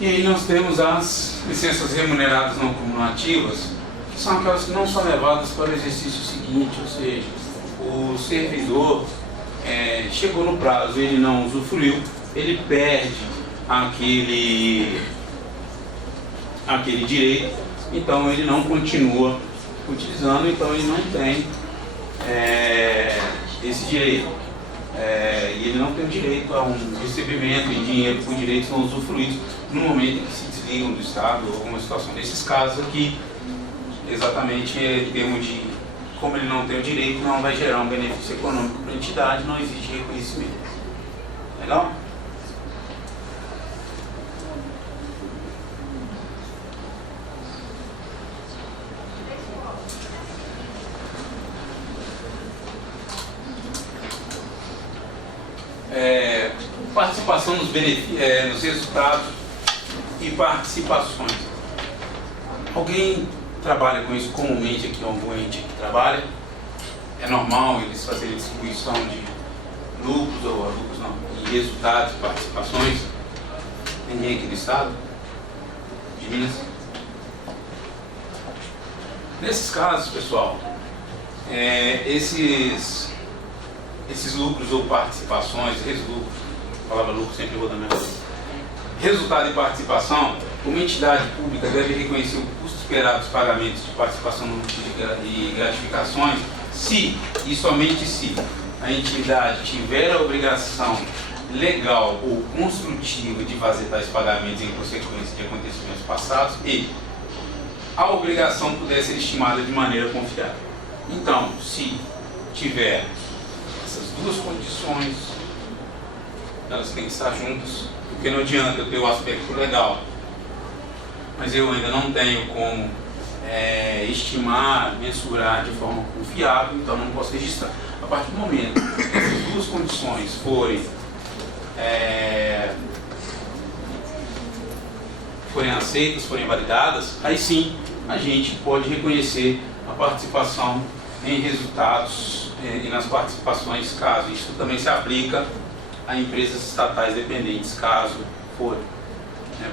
E aí nós temos as licenças remuneradas não cumulativas, que são aquelas que não são levadas para o exercício seguinte, ou seja, o servidor chegou no prazo, ele não usufruiu, ele perde aquele direito, então ele não continua utilizando, então ele não tem esse direito. E ele não tem direito a um recebimento em dinheiro por direitos não usufruídos no momento em que se desligam do Estado ou alguma situação. Nesses casos aqui, exatamente em termos de como ele não tem o direito, não vai gerar um benefício econômico para a entidade, não existe reconhecimento. Legal? Participação nos resultados e participações. Alguém trabalha com isso comumente aqui, algum ente que trabalha? É normal eles fazerem distribuição de lucros ou lucros não, de resultados, participações? Ninguém aqui do Estado? De Minas? Nesses casos, pessoal, esses lucros ou participações, a palavra lucro sempre vou dar minha cabeça. Resultado e participação, uma entidade pública deve reconhecer o custo esperado dos pagamentos de participação no lucro e gratificações se e somente se a entidade tiver a obrigação legal ou construtiva de fazer tais pagamentos em consequência de acontecimentos passados e a obrigação puder ser estimada de maneira confiável. Então, se tiver essas duas condições, elas têm que estar juntas, porque não adianta eu ter o aspecto legal, mas eu ainda não tenho como estimar, mensurar de forma confiável, então não posso registrar. A partir do momento que essas duas condições forem aceitas, forem validadas, aí sim a gente pode reconhecer a participação em resultados e nas participações, caso isso também se aplica a empresas estatais dependentes, caso for.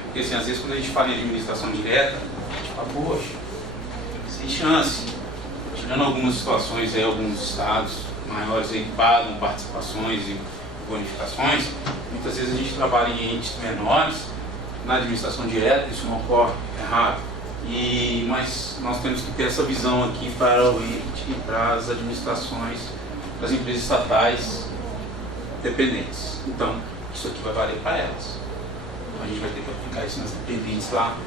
Porque assim, às vezes quando a gente fala em administração direta, a gente fala, poxa, sem chance. Tirando algumas situações aí, alguns estados maiores aí que pagam participações e bonificações, muitas vezes a gente trabalha em entes menores, na administração direta, isso não ocorre, é raro. Mas nós temos que ter essa visão aqui para o ente e para as administrações, para as empresas estatais dependentes. Então, isso aqui vai valer para elas. Então, a gente vai ter que aplicar isso nas dependentes lá,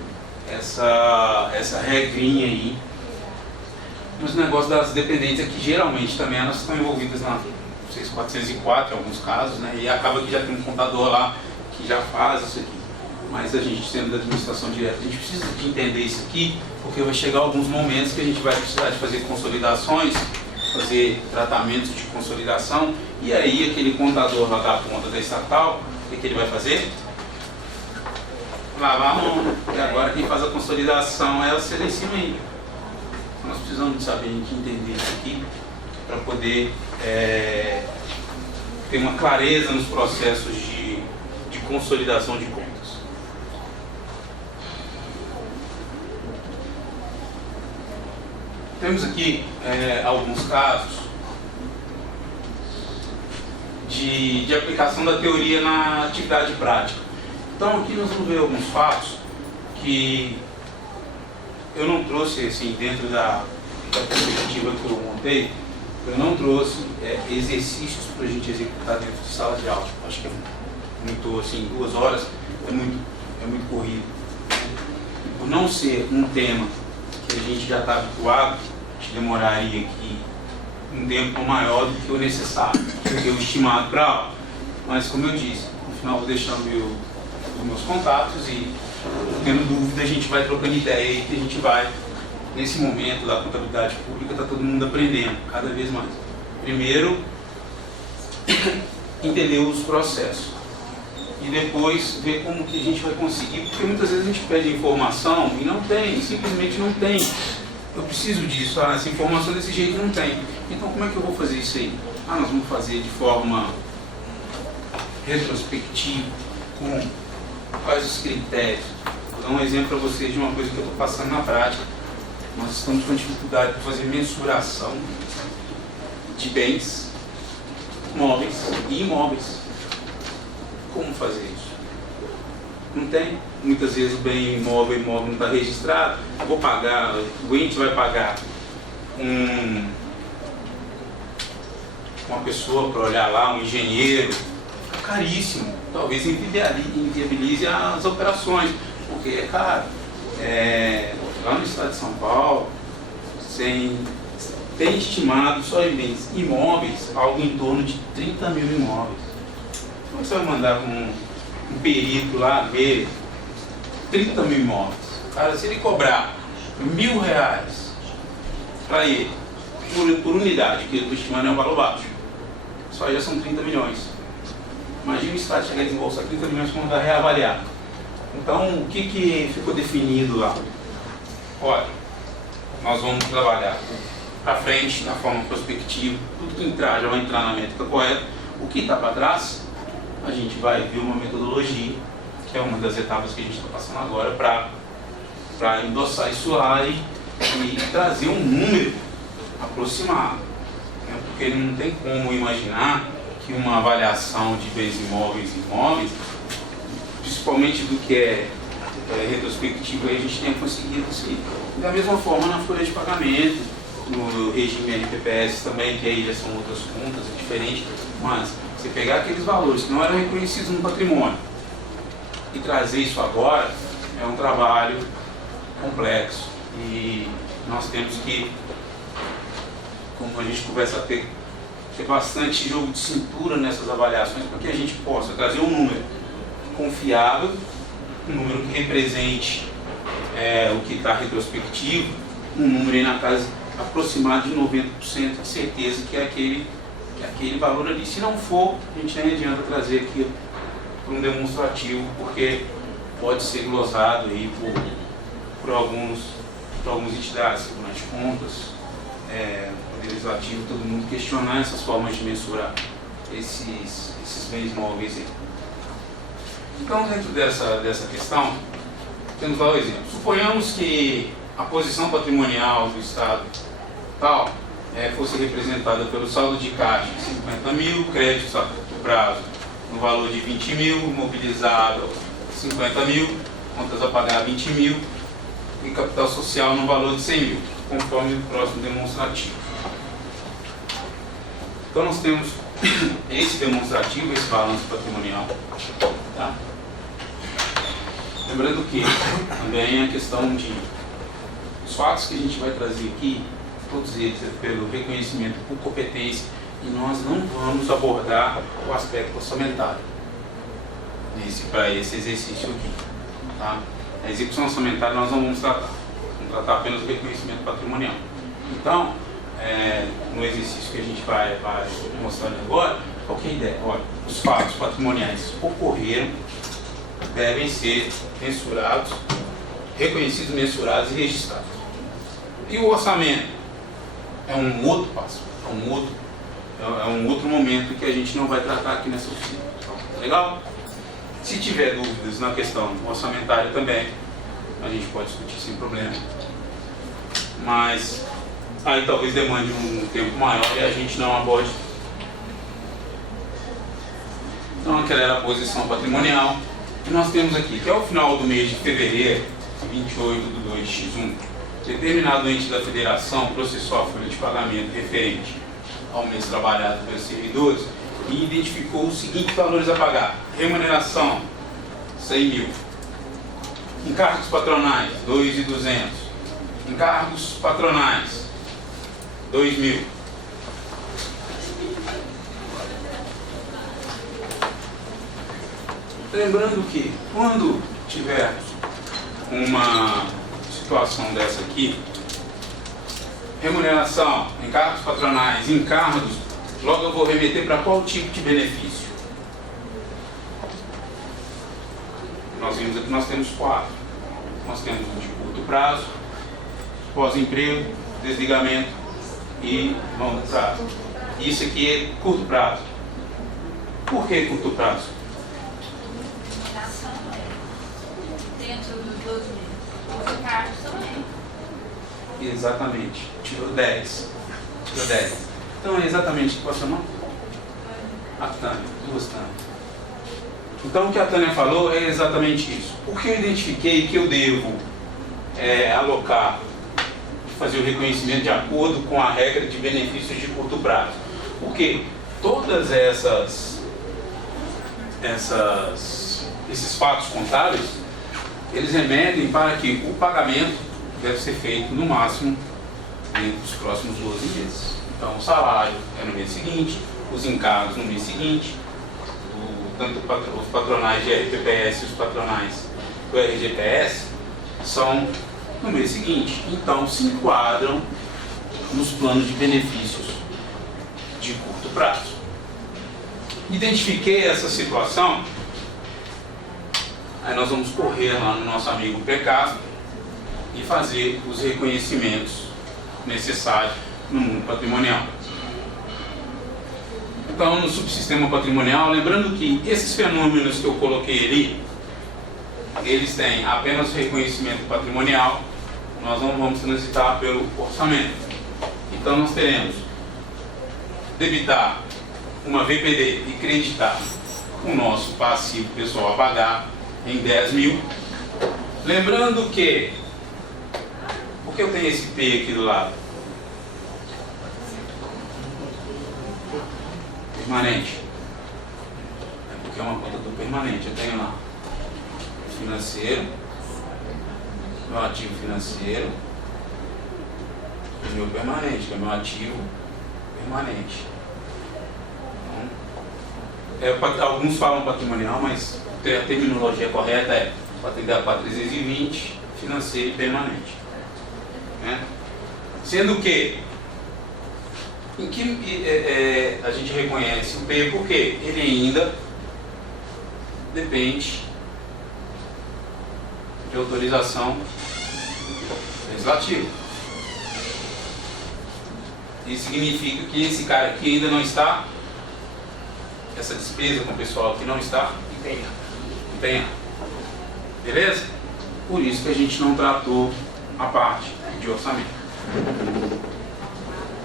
essa regrinha aí. Mas o negócio das dependentes é que geralmente também elas estão envolvidas na 6404 em alguns casos, né? E acaba que já tem um contador lá que já faz isso aqui. Mas a gente sendo da administração direta, a gente precisa de entender isso aqui, porque vai chegar alguns momentos que a gente vai precisar de fazer consolidações, fazer tratamentos de consolidação, e aí aquele contador lá da ponta da estatal, o que ele vai fazer? Lavar a mão, e agora quem faz a consolidação é a Excelência ainda. Nós precisamos de saber, de entender isso aqui, para poder ter uma clareza nos processos de consolidação de contas. Temos aqui alguns casos de aplicação da teoria na atividade prática. Então aqui nós vamos ver alguns fatos que eu não trouxe assim, dentro da perspectiva que eu montei, eu não trouxe exercícios para a gente executar dentro de sala de aula. Acho que é muito assim, 2 horas é muito corrido. Por não ser um tema que a gente já está habituado, a gente demoraria aqui um tempo maior do que o necessário, do que o estimado para a aula. Mas como eu disse, no final vou deixar os meus contatos e, tendo dúvida, a gente vai trocando ideia e que a gente vai, nesse momento da contabilidade pública, está todo mundo aprendendo cada vez mais. Primeiro, entender os processos e depois ver como que a gente vai conseguir, porque muitas vezes a gente pede informação e não tem, simplesmente não tem. Eu preciso disso, essa informação desse jeito não tem. Então como é que eu vou fazer isso aí? Nós vamos fazer de forma retrospectiva, com quais os critérios. Vou dar um exemplo para vocês de uma coisa que eu estou passando na prática. Nós estamos com dificuldade de fazer mensuração de bens móveis e imóveis. Como fazer isso? Não tem. Muitas vezes o bem imóvel não está registrado. Vou pagar, o ente vai pagar uma pessoa para olhar lá, um engenheiro, caríssimo. Talvez inviabilize as operações, porque é caro. Lá no estado de São Paulo, tem estimado só em bens imóveis algo em torno de 30 mil imóveis. Como você vai mandar um perito lá ver 30 mil imóveis? Cara, se ele cobrar R$1.000 para ele, por unidade, que eu estou estimando é um valor baixo, só já são 30 milhões. Imagina o Estado chegar a desembolsar 30 milhões quando vai reavaliar. Então, o que ficou definido lá? Olha, nós vamos trabalhar para frente, na forma prospectiva, tudo que entrar já vai entrar na métrica correta. O que está para trás, a gente vai ver uma metodologia, que é uma das etapas que a gente está passando agora, para endossar isso lá e trazer um número aproximado. Né? Porque não tem como imaginar que uma avaliação de bens imóveis e imóveis, principalmente do que é retrospectivo, a gente tem conseguido assim. Da mesma forma na folha de pagamento, no regime LPPS também, que aí já são outras contas, é diferente, mas você pegar aqueles valores que não eram reconhecidos no patrimônio e trazer isso agora é um trabalho complexo e nós temos que, como a gente conversa, ter bastante jogo de cintura nessas avaliações para que a gente possa trazer um número confiável, um número que represente o que está retrospectivo, um número aí na casa aproximado de 90% de certeza que é aquele valor ali. Se não for, a gente nem adianta trazer aqui para um demonstrativo, porque pode ser glosado aí por algumas entidades, Tribunal de Contas, Poder Legislativo, todo mundo questionar essas formas de mensurar esses bens móveis aí. Então, dentro dessa questão, temos lá o exemplo. Suponhamos que a posição patrimonial do Estado tal fosse representada pelo saldo de caixa de 50 mil, crédito a curto prazo no valor de 20 mil, mobilizado 50 mil, contas a pagar 20 mil e capital social no valor de 100 mil, conforme o próximo demonstrativo. Então nós temos esse demonstrativo, esse balanço patrimonial. Tá? Lembrando que também a questão de os fatos que a gente vai trazer aqui, todos eles pelo reconhecimento por competência, e nós não vamos abordar o aspecto orçamentário para esse exercício aqui. Tá? A execução orçamentária nós não vamos tratar apenas o reconhecimento patrimonial. Então, no exercício que a gente vai mostrar agora, qual que é a ideia? Olha, os fatos patrimoniais ocorreram, devem ser mensurados, reconhecidos, mensurados e registrados. E o orçamento é um outro passo, é um outro é um outro momento que a gente não vai tratar aqui nessa oficina. Tá legal? Se tiver dúvidas na questão orçamentária também, a gente pode discutir sem problema. Mas aí talvez demande um tempo maior e a gente não aborde. Então aquela era a posição patrimonial. E nós temos aqui, que é o final do mês de fevereiro, 28/2x1, determinado ente da federação processou a folha de pagamento referente ao mês trabalhado pelos servidores e identificou os seguintes valores a pagar: remuneração, 100.000. Encargos patronais, 2.200. Encargos patronais, 2.000. Lembrando que quando tiver uma situação dessa aqui, remuneração, encargos patronais, encargos, logo eu vou remeter para qual tipo de benefício? Nós vimos aqui, nós temos 4. Nós temos o de curto prazo, pós-emprego, desligamento e longo prazo. Isso aqui é curto prazo. Por que curto prazo? Dentro dos 12 meses. Os encargos também. Exatamente. Tirou 10. Tirou 10. Então é exatamente o que você chamou? A Tânia. 2 Tânia. Então o que a Tânia falou é exatamente isso. Porque eu identifiquei que eu devo alocar, fazer o reconhecimento de acordo com a regra de benefícios de curto prazo. Porque todas esses fatos contábeis, eles remetem para que o pagamento deve ser feito no máximo entre os próximos 12 meses. Então o salário é no mês seguinte, os encargos no mês seguinte, tanto os patronais de RPPS e os patronais do RGPS são no mês seguinte. Então se enquadram nos planos de benefícios de curto prazo. Identifiquei essa situação, aí nós vamos correr lá no nosso amigo PK e fazer os reconhecimentos necessários no mundo patrimonial. Então, no subsistema patrimonial, lembrando que esses fenômenos que eu coloquei ali, eles têm apenas o reconhecimento patrimonial, nós não vamos transitar pelo orçamento. Então, nós teremos debitar uma VPD e creditar o nosso passivo pessoal a pagar em 10.000. Lembrando que, por que eu tenho esse P aqui do lado? Permanente. É porque é uma conta do permanente. Eu tenho lá financeiro, meu ativo financeiro e meu permanente, que é meu ativo permanente. Então, alguns falam patrimonial, mas a terminologia correta é para atender a 320, financeiro e permanente. Né? Sendo que em que a gente reconhece o P, porque ele ainda depende de autorização legislativa. Isso significa que esse cara aqui ainda não está, essa despesa com o pessoal aqui não está empenhado. Beleza? Por isso que a gente não tratou a parte de orçamento.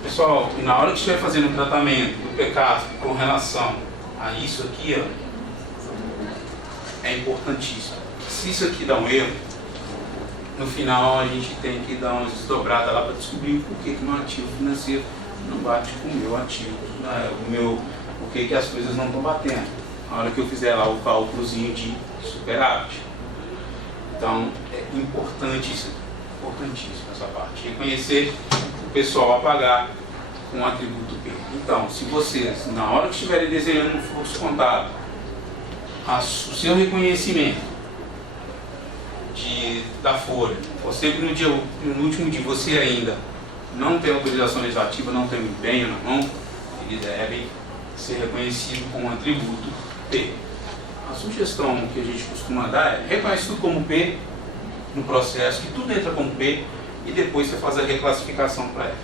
Pessoal, e na hora que estiver fazendo o tratamento do PECASP com relação a isso aqui, ó, é importantíssimo. Se isso aqui dá um erro, no final a gente tem que dar uma desdobrada lá para descobrir por que o meu ativo financeiro não bate com o meu ativo, por que as coisas não estão batendo. Na hora que eu fizer lá o cálculozinho de superávit. Então, é importantíssimo essa parte. Reconhecer o pessoal a pagar com o atributo P. Então, se vocês, na hora que estiverem desenhando um fluxo contábil, o seu reconhecimento da folha, ou sempre no último dia você ainda não tem autorização legislativa, não tem o empenho na mão, eles devem ser reconhecidos com o atributo P. A sugestão que a gente costuma dar é reconhece tudo como P no processo, que tudo entra como P, e depois você faz a reclassificação para ela.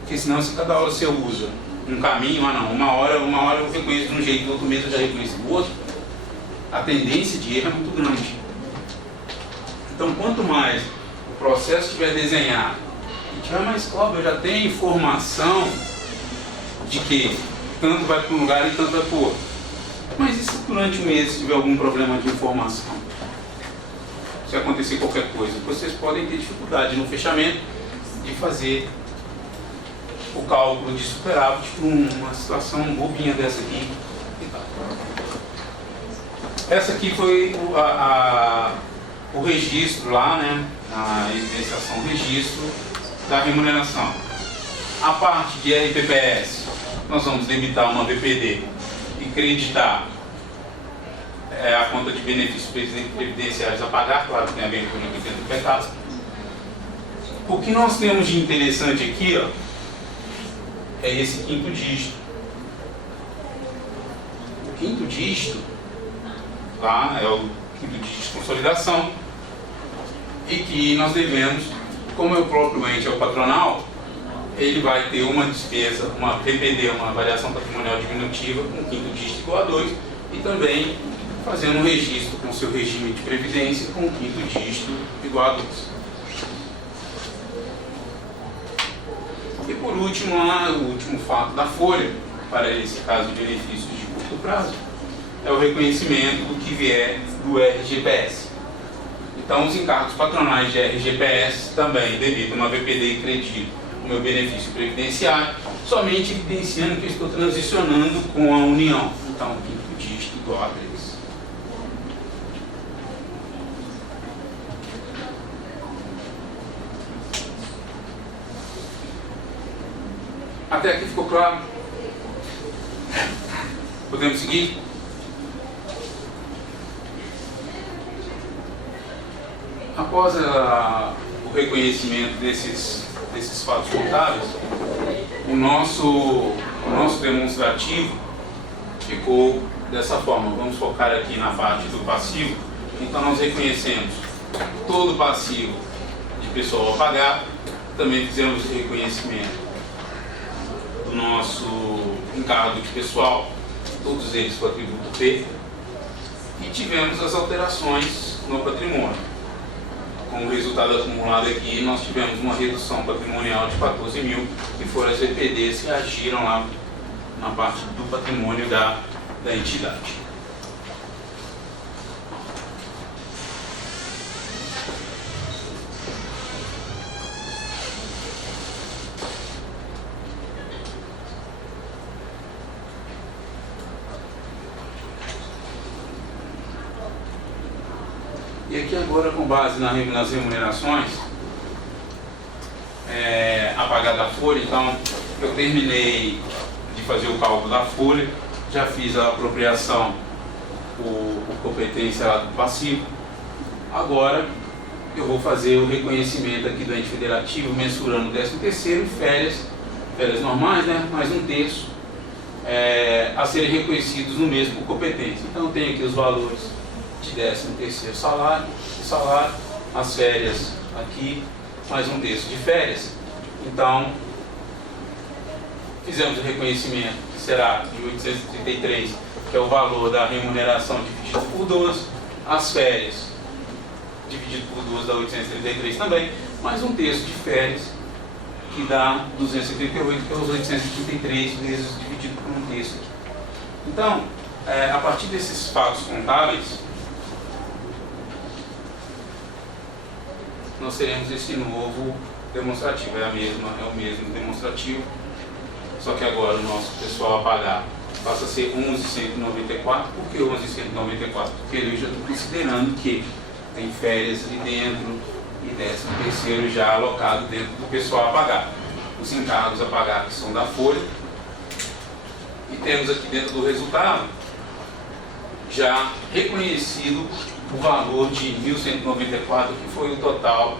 Porque senão, se cada hora você usa um caminho, não, uma hora eu reconheço de um jeito, outro mês eu já reconheço do outro, a tendência de erro é muito grande. Então, quanto mais o processo estiver desenhado e tiver mais claro, eu já tenho informação de que tanto vai para um lugar e tanto vai para o outro. Mas e se durante o mês tiver algum problema de informação? Se acontecer qualquer coisa, vocês podem ter dificuldade no fechamento de fazer o cálculo de superávit para uma situação bobinha dessa aqui. Essa aqui foi o registro lá, né? A evidenciação, registro da remuneração. A parte de RPPS, nós vamos debitar uma VPD e creditar a conta de benefícios previdenciários a pagar, claro que tem a ver com o dentro do pecado. O que nós temos de interessante aqui, ó, é esse quinto dígito. O quinto dígito, tá, é o quinto dígito de consolidação, e que nós devemos, como é o próprio ente é o patronal, ele vai ter uma despesa, uma PPD, uma variação patrimonial diminutiva, com quinto dígito igual a 2, e também fazendo um registro com seu regime de previdência com quinto dígito igual a 2. E por último, o último fato da folha, para esse caso de benefícios de curto prazo, é o reconhecimento do que vier do RGPS. Então, os encargos patronais de RGPS também debitam uma VPD e credito o meu benefício previdenciário, somente evidenciando que eu estou transicionando com a União. Então, quinto dígito igual a 3. Até aqui ficou claro? Podemos seguir? Após o reconhecimento desses fatos contábeis, o nosso demonstrativo ficou dessa forma. Vamos focar aqui na parte do passivo. Então nós reconhecemos todo o passivo de pessoal a pagar, também fizemos o reconhecimento do nosso encargo de pessoal, todos eles com atributo P, e tivemos as alterações no patrimônio. Como resultado acumulado aqui, nós tivemos uma redução patrimonial de 14 mil, que foram as VPDs que agiram lá na parte do patrimônio da entidade. E aqui agora, com base nas remunerações a pagar da folha, então eu terminei de fazer o cálculo da folha, já fiz a apropriação por competência lá do passivo. Agora eu vou fazer o reconhecimento aqui do ente federativo, mensurando o 13º e férias normais, né? Mais um terço a serem reconhecidos no mês por competência. Então eu tenho aqui os valores de 13º salário, as férias aqui, mais um terço de férias. Então, fizemos o reconhecimento, que será de 833, que é o valor da remuneração dividido por 12, as férias dividido por 12 dá 833 também, mais um terço de férias, que dá 278, que é os 833 vezes dividido por um terço aqui. Então, a partir desses fatos contábeis, nós teremos esse novo demonstrativo, é o mesmo demonstrativo, só que agora o nosso pessoal a pagar passa a ser 11.194. Por que 11.194? Porque eu já estou considerando que tem férias ali dentro e 13º já alocado dentro do pessoal a pagar. Os encargos a pagar que são da folha, e temos aqui dentro do resultado já reconhecido o valor de 1.194, que foi o total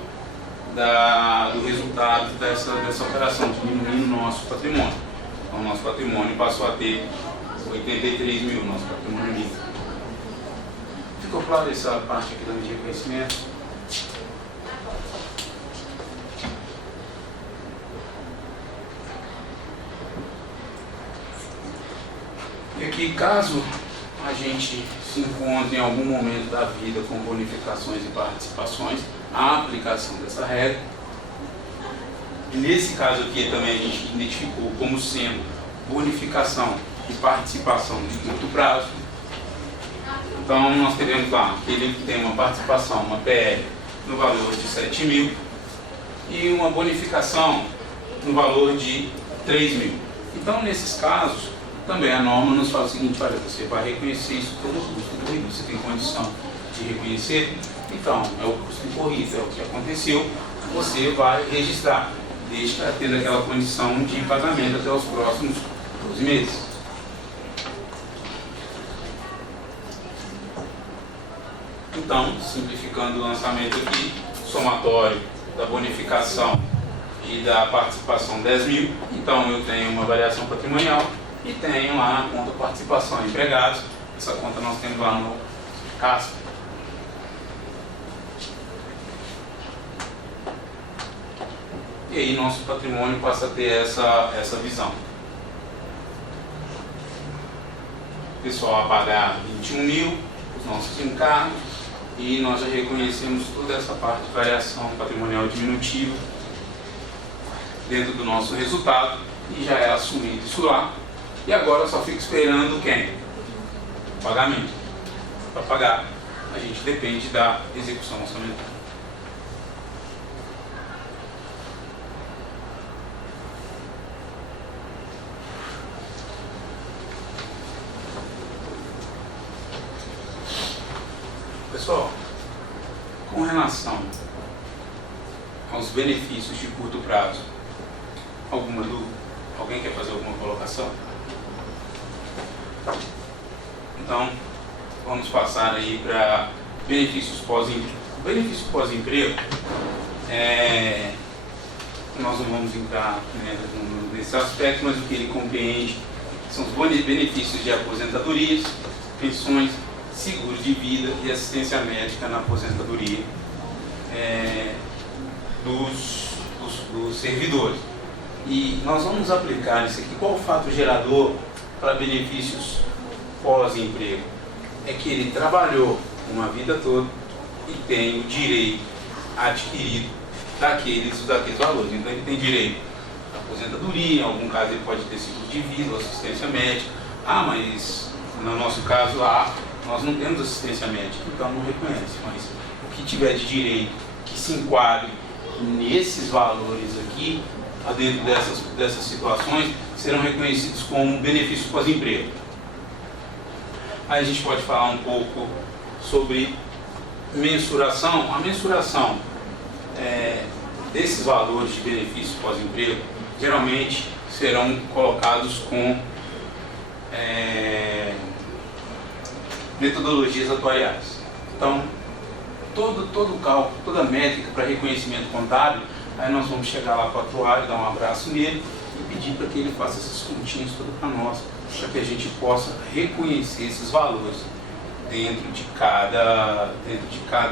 do resultado dessa operação, diminuindo o nosso patrimônio. Então, o nosso patrimônio passou a ter 83 mil, nosso patrimônio líquido. Ficou claro essa parte aqui do reconhecimento? que caso a gente se encontre em algum momento da vida com bonificações e participações, a aplicação dessa regra. Nesse caso aqui também a gente identificou como sendo bonificação e participação de curto prazo. Então nós teremos lá que ele tem uma participação, uma PL, no valor de 7 mil e uma bonificação no valor de 3 mil. Então nesses casos, também a norma nos fala o seguinte: olha, você vai reconhecer isso pelo custo incorrido, você tem condição de reconhecer, então é o custo incorrido, é o que aconteceu, você vai registrar, deixa tendo aquela condição de pagamento até os próximos 12 meses. Então, simplificando o lançamento aqui, somatório da bonificação e da participação 10 mil, então eu tenho uma variação patrimonial e tenho lá a conta participação empregados, essa conta nós temos lá no CASP. E aí nosso patrimônio passa a ter essa visão. O pessoal vai pagar 21 mil, os nossos encargos, e nós já reconhecemos toda essa parte de variação patrimonial diminutiva dentro do nosso resultado e já é assumido isso lá. E agora eu só fico esperando quem? O pagamento. Para pagar, a gente depende da execução orçamentária. Pessoal, com relação aos benefícios de curto prazo, alguma dúvida? Alguém quer fazer alguma colocação? Então, vamos passar aí para benefícios pós-emprego. O benefício pós-emprego, nós não vamos entrar nesse aspecto, mas o que ele compreende são os benefícios de aposentadorias, pensões, seguro de vida e assistência médica na aposentadoria dos servidores. E nós vamos aplicar isso aqui. Qual o fato gerador para benefícios pós-emprego? É que ele trabalhou uma vida toda e tem o direito adquirido daqueles valores. Então ele tem direito à aposentadoria, em algum caso ele pode ter seguro de vida ou assistência médica. Mas no nosso caso nós não temos assistência médica, então não reconhece. Mas o que tiver de direito que se enquadre nesses valores aqui, dentro dessas situações, serão reconhecidos como benefícios pós-emprego. Aí a gente pode falar um pouco sobre mensuração. A mensuração desses valores de benefícios pós-emprego geralmente serão colocados com metodologias atuariais. Então, todo cálculo, toda métrica para reconhecimento contábil, aí nós vamos chegar lá para o atuário, dar um abraço nele e pedir para que ele faça essas continhas todas para nós, para que a gente possa reconhecer esses valores dentro de cada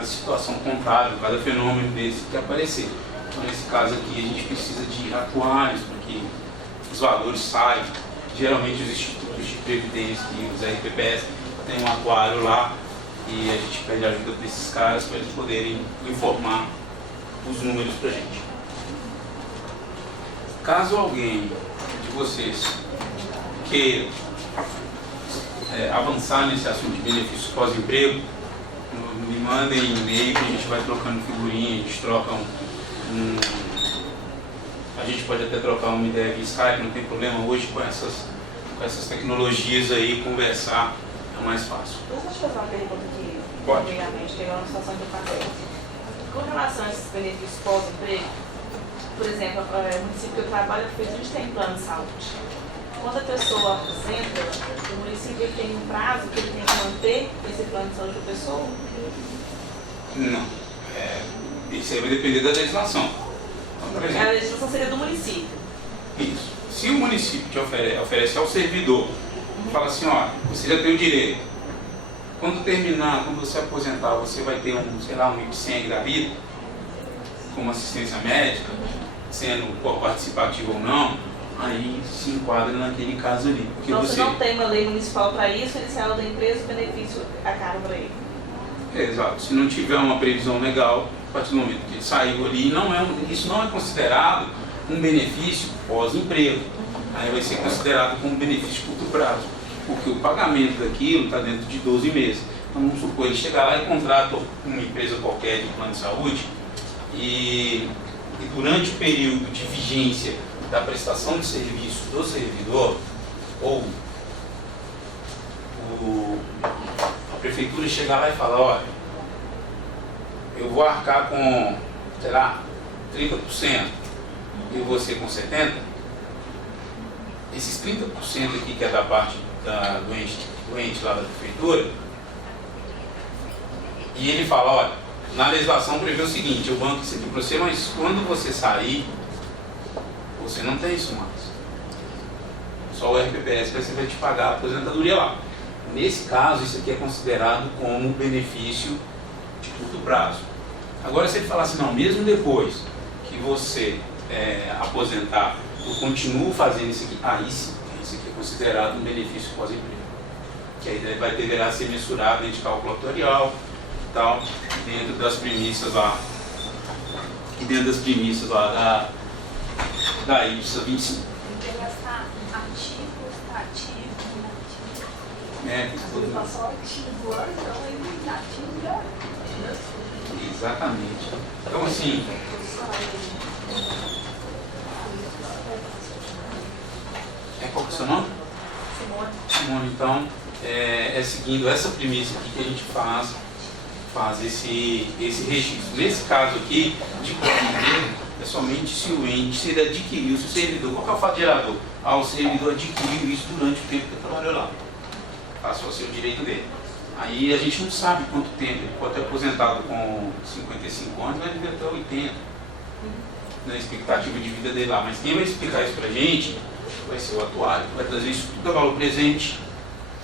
situação contábil, cada fenômeno desse que aparecer. Então, nesse caso aqui, a gente precisa de atuários para que os valores saiam. Geralmente, os institutos de previdência e os RPPS têm um atuário lá e a gente pede ajuda para esses caras para eles poderem informar os números para a gente. Caso alguém de vocês queira avançar nesse assunto de benefícios pós-emprego, me mandem e-mail que a gente vai trocando figurinha, a gente troca a gente pode até trocar uma ideia via Skype, não tem problema. Hoje com essas tecnologias aí, conversar é mais fácil. Deixa eu te fazer uma pergunta aqui, primeiramente, pegando a situação do papel. Com relação a esses benefícios pós-emprego, por exemplo, o município que eu trabalho, a gente tem plano de saúde. Quando a pessoa aposenta, o município tem um prazo que ele tem que manter esse plano de saúde da pessoa? Não. Isso aí vai depender da legislação. Então, por exemplo, A legislação seria do município. Isso. Se o município te oferece ao servidor, fala assim, ó, você já tem o direito. Quando você aposentar, você vai ter um IPSENG da vida, como assistência médica, sendo participativo ou não, aí se enquadra naquele caso ali. Porque Então, você se não tem uma lei municipal para isso, ele saiu da empresa, o benefício acaba para ele. Exato. Se não tiver uma previsão legal, a partir do momento que ele saiu ali, isso não é considerado um benefício pós-emprego. Aí vai ser considerado como benefício de curto prazo, porque o pagamento daquilo está dentro de 12 meses. Então vamos supor, ele chegar lá e contrata uma empresa qualquer de plano de saúde e durante o período de vigência da prestação de serviço do servidor, ou a prefeitura chegar lá e falar, olha, eu vou arcar com, sei lá, 30% e você com 70%, esses 30% aqui que é da parte da doente lá da prefeitura, e ele fala, olha, na legislação prevê o seguinte, eu banco isso aqui para você, mas quando você sair, você não tem isso mais. Só o RPPS você vai te pagar a aposentadoria lá. Nesse caso, isso aqui é considerado como benefício de curto prazo. Agora, se ele falar assim, não, mesmo depois que você aposentar, eu continuo fazendo isso aqui, aí sim, isso aqui é considerado um benefício pós-emprego. Que aí deverá ser mensurado dentro de cálculo atuarial, tal, dentro das premissas lá, da IPSA 25. Tem que gastar ativo, inativo. Tudo. Só ativo, então ele inativo já. Exatamente. Então, assim, qual que é o seu nome? Simone. Então, seguindo essa premissa aqui que a gente faz esse registro. Nesse caso aqui, de corrigido, é somente se o ente, se ele adquiriu, se o servidor, qual que é o fato gerador? O servidor adquiriu isso durante o tempo que ele trabalhou lá. Passou a ser o direito dele. Aí a gente não sabe quanto tempo, ele pode ter aposentado com 55 anos, vai viver até 80, na expectativa de vida dele lá. Mas quem vai explicar isso pra gente vai ser o atuário, vai trazer isso tudo a valor presente,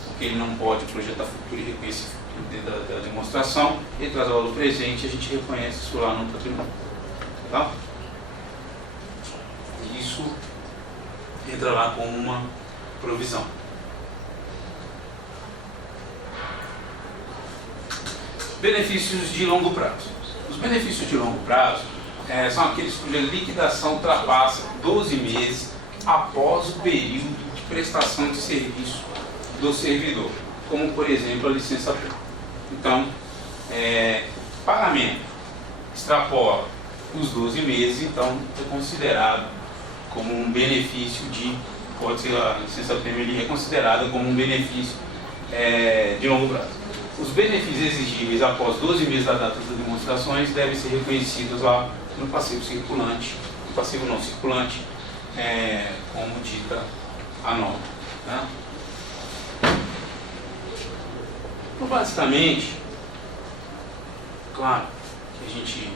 porque ele não pode projetar futuro e reconhecer futuro dentro da demonstração, ele traz o valor presente e a gente reconhece isso lá no patrimônio. Tá? Isso entra lá como uma provisão. Benefícios de longo prazo. Os benefícios de longo prazo são aqueles cuja liquidação ultrapassa 12 meses após o período de prestação de serviço do servidor, como por exemplo a licença prêmio. Então, pagamento extrapola os 12 meses, então é considerado como um benefício pode ser a licença prêmio é considerada como um benefício de longo prazo. Os benefícios exigíveis após 12 meses da data das demonstrações devem ser reconhecidos lá no passivo circulante, no passivo não circulante, como dita a norma. Né? Então, basicamente, claro que a gente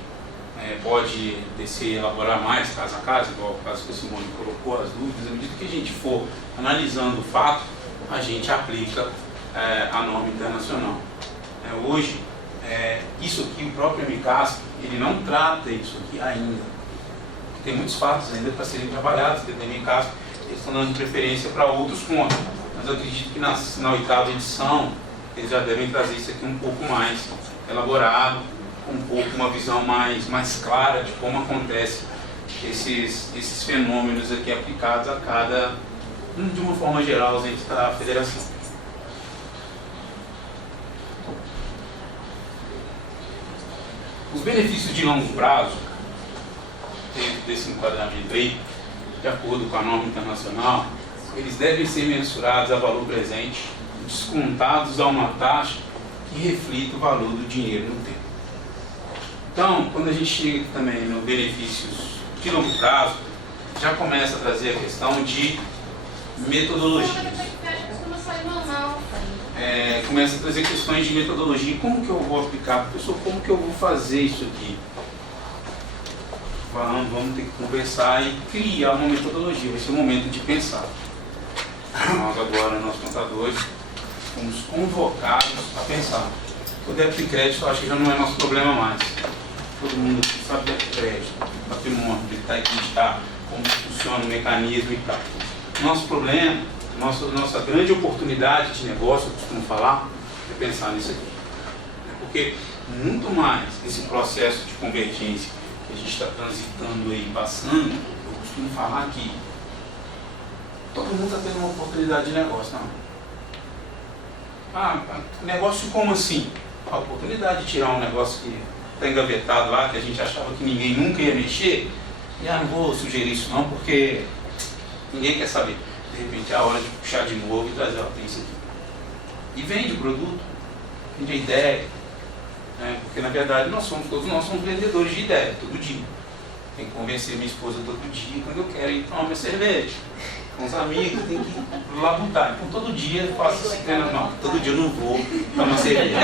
pode descer e elaborar mais caso a caso, igual o caso que a Simone colocou, as dúvidas, à medida que a gente for analisando o fato, a gente aplica a norma internacional. Hoje, isso aqui, o próprio MCASP, ele não trata isso aqui ainda. Tem muitos fatos ainda para serem trabalhados dentro do MCASP, eles estão dando preferência para outros pontos. Mas eu acredito que na 8ª edição, eles já devem trazer isso aqui um pouco mais elaborado, uma visão mais clara de como acontece esses fenômenos aqui aplicados a cada, de uma forma geral, aos entes da federação. Os benefícios de longo prazo, dentro desse enquadramento aí, de acordo com a norma internacional, eles devem ser mensurados a valor presente, descontados a uma taxa que reflita o valor do dinheiro no tempo. Então, quando a gente chega aqui também nos benefícios de longo prazo, já começa a trazer a questão de metodologias. Começa a trazer questões de metodologia. Como que eu vou aplicar, professor? Como que eu vou fazer isso aqui? Vamos ter que conversar e criar uma metodologia. Vai ser o momento de pensar. Nós agora, nós contadores, fomos convocados a pensar. O débito e crédito, eu acho que já não é nosso problema mais. Todo mundo sabe débito e crédito, patrimônio, está como funciona o mecanismo e tal. Nosso problema, nossa grande oportunidade de negócio, eu costumo falar, é pensar nisso aqui. Porque muito mais esse processo de convergência que a gente está transitando aí, passando, eu costumo falar que todo mundo está tendo uma oportunidade de negócio, não? Negócio como assim? A oportunidade de tirar um negócio que está engavetado lá, que a gente achava que ninguém nunca ia mexer, e não vou sugerir isso não, porque ninguém quer saber. De repente é a hora de puxar de novo e trazer, tem isso aqui. E vende o produto, vende a ideia, né? Porque na verdade todos nós somos vendedores de ideia, todo dia. Tem que convencer minha esposa todo dia, quando eu quero ir tomar minha cerveja. Com os amigos, tem que ir lá botar. Então todo dia eu faço assim, não, todo dia eu não vou tomar cerveja.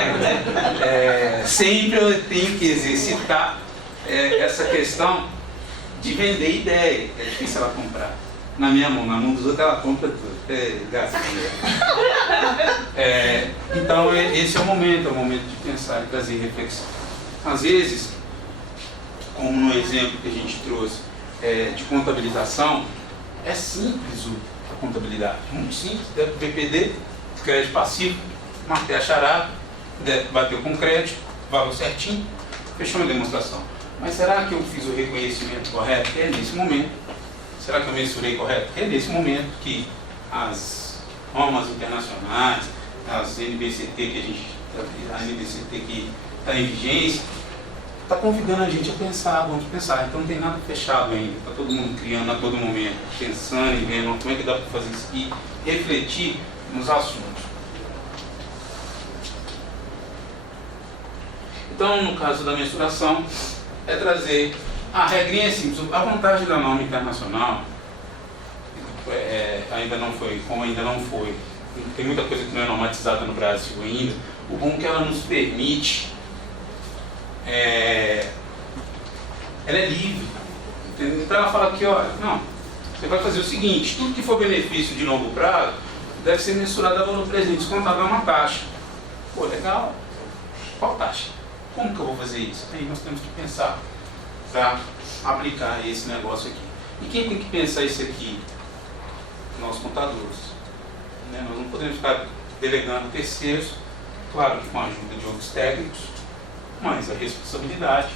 Sempre eu tenho que exercitar essa questão de vender ideia. É difícil ela comprar. Na minha mão, na mão dos outros ela compra tudo. Então esse é o momento de pensar e trazer reflexão. Às vezes, como no exemplo que a gente trouxe de contabilização, é simples a contabilidade, muito simples. Deve BPD, crédito passivo, marcar a charada, bateu com crédito, valor certinho, fechou a demonstração. Mas será que eu fiz o reconhecimento correto? É nesse momento. Será que eu mensurei correto? É nesse momento que as normas internacionais, as NBCT a NBCT que está em vigência, está convidando a gente a pensar, vamos pensar. Então não tem nada fechado ainda, está todo mundo criando a todo momento, pensando e vendo como é que dá para fazer isso e refletir nos assuntos. Então, no caso da mensuração, é trazer a regrinha simples. A vantagem da norma internacional ainda não foi, tem muita coisa que não é normatizada no Brasil ainda. O bom é que ela nos permite, ela é livre. Então ela fala que, olha, não, você vai fazer o seguinte, tudo que for benefício de longo prazo deve ser mensurado a valor presente, descontado a uma taxa. Pô, legal. Qual taxa? Como que eu vou fazer isso? Aí nós temos que pensar para aplicar esse negócio aqui. E quem tem que pensar isso aqui? Nós contadores. Né? Nós não podemos ficar delegando terceiros, claro que com a ajuda de outros técnicos, mas a responsabilidade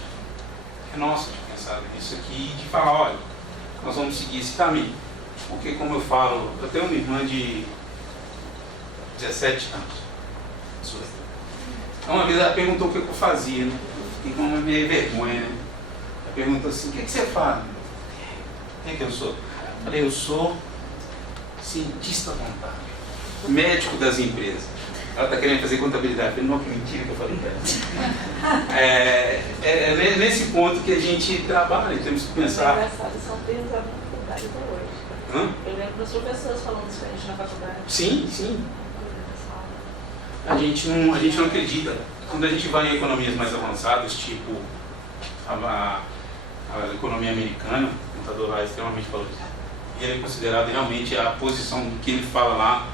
é nossa de pensar nisso aqui e de falar, olha, nós vamos seguir esse caminho. Porque, como eu falo, eu tenho uma irmã de 17 anos. Uma vez ela perguntou o que eu fazia, né? Eu fiquei com uma meia vergonha, né? Ela perguntou assim, o que você faz? Quem é que eu sou? Eu falei, eu sou cientista contábil, médico das empresas. Ela está querendo fazer contabilidade. Eu falei, não, que mentira que eu falei dela. É nesse ponto que a gente trabalha e temos que pensar. É engraçado, são termos da faculdade até hoje. Eu lembro das professoras falando isso pra gente na faculdade. Sim, sim. A gente não acredita. Quando a gente vai em economias mais avançadas, tipo a economia americana, o contador lá é extremamente valorizado. E ele é considerado realmente a posição do que ele fala lá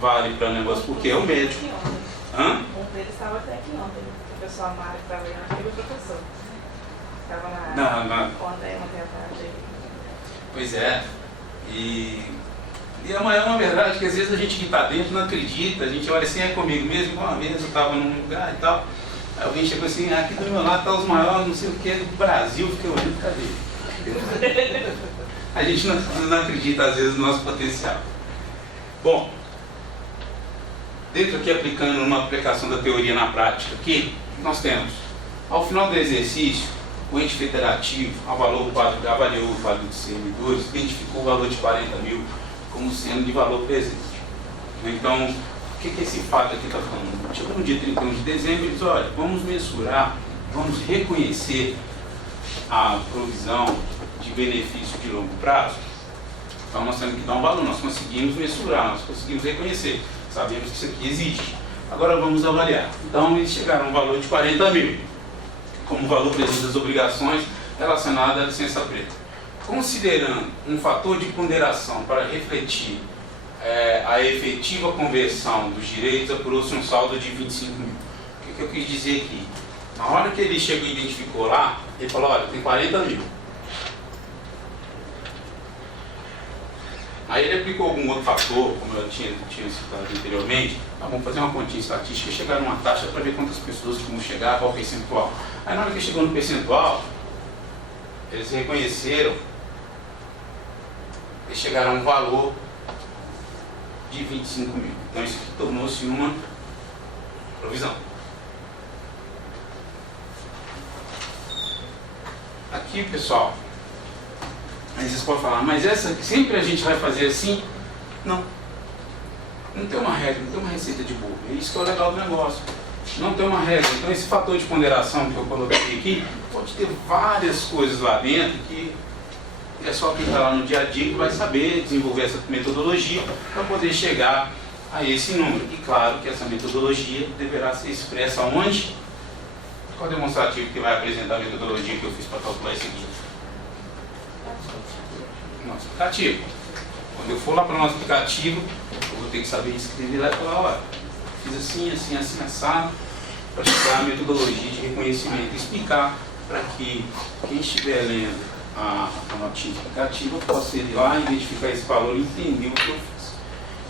vale para o negócio, porque é o médico. Um deles estava até aqui ontem, o professor Amaro, que estava aí, não teve o professor. Estava na ontem à tarde. Pois é. E é uma verdade que às vezes a gente que está dentro não acredita, a gente olha assim, é comigo mesmo, uma vez eu estava num lugar e tal, aí alguém chegou assim, aqui do meu lado estão os maiores, não sei o que, do Brasil, fiquei olhando, cadê? A gente não acredita às vezes no nosso potencial. Bom, dentro aqui aplicando uma aplicação da teoria na prática aqui, nós temos, ao final do exercício, o ente federativo avaliou o quadro de servidores, identificou o valor de 40 mil como sendo de valor presente. Então, o que esse fato aqui está falando? Chegou no dia 31 de dezembro e diz, olha, vamos mensurar, vamos reconhecer a provisão de benefício de longo prazo. Então nós temos que dar um valor, nós conseguimos mensurar, nós conseguimos reconhecer, sabemos que isso aqui existe. Agora vamos avaliar. Então eles chegaram a um valor de 40 mil, como valor presente das obrigações relacionadas à licença preta. Considerando um fator de ponderação para refletir a efetiva conversão dos direitos, apurou-se um saldo de 25 mil. O que eu quis dizer aqui? Na hora que ele chegou e identificou lá, ele falou, olha, tem 40 mil. Aí ele aplicou algum outro fator, como eu tinha citado anteriormente. Vamos fazer uma continha estatística e chegar numa taxa para ver quantas pessoas vão chegar, qual o percentual. Aí na hora que chegou no percentual, eles reconheceram, eles chegaram a um valor de 25 mil. Então isso aqui tornou-se uma provisão. Aqui, pessoal, aí vocês podem falar, mas essa sempre a gente vai fazer assim? Não. Não tem uma regra, não tem uma receita de bolo. É isso que é o legal do negócio. Não tem uma regra. Então esse fator de ponderação que eu coloquei aqui, pode ter várias coisas lá dentro que é só quem está lá no dia a dia que vai saber desenvolver essa metodologia para poder chegar a esse número. E claro que essa metodologia deverá ser expressa onde? Qual é o demonstrativo que vai apresentar a metodologia que eu fiz para calcular isso aqui? Nosso aplicativo. Quando eu for lá para o nosso aplicativo, eu vou ter que saber escrever lá e falar, olha, fiz assim, assim, assim, assado, para chegar a metodologia de reconhecimento e explicar para que quem estiver lendo a notinha explicativa possa ir lá, identificar esse valor e entender o que eu fiz.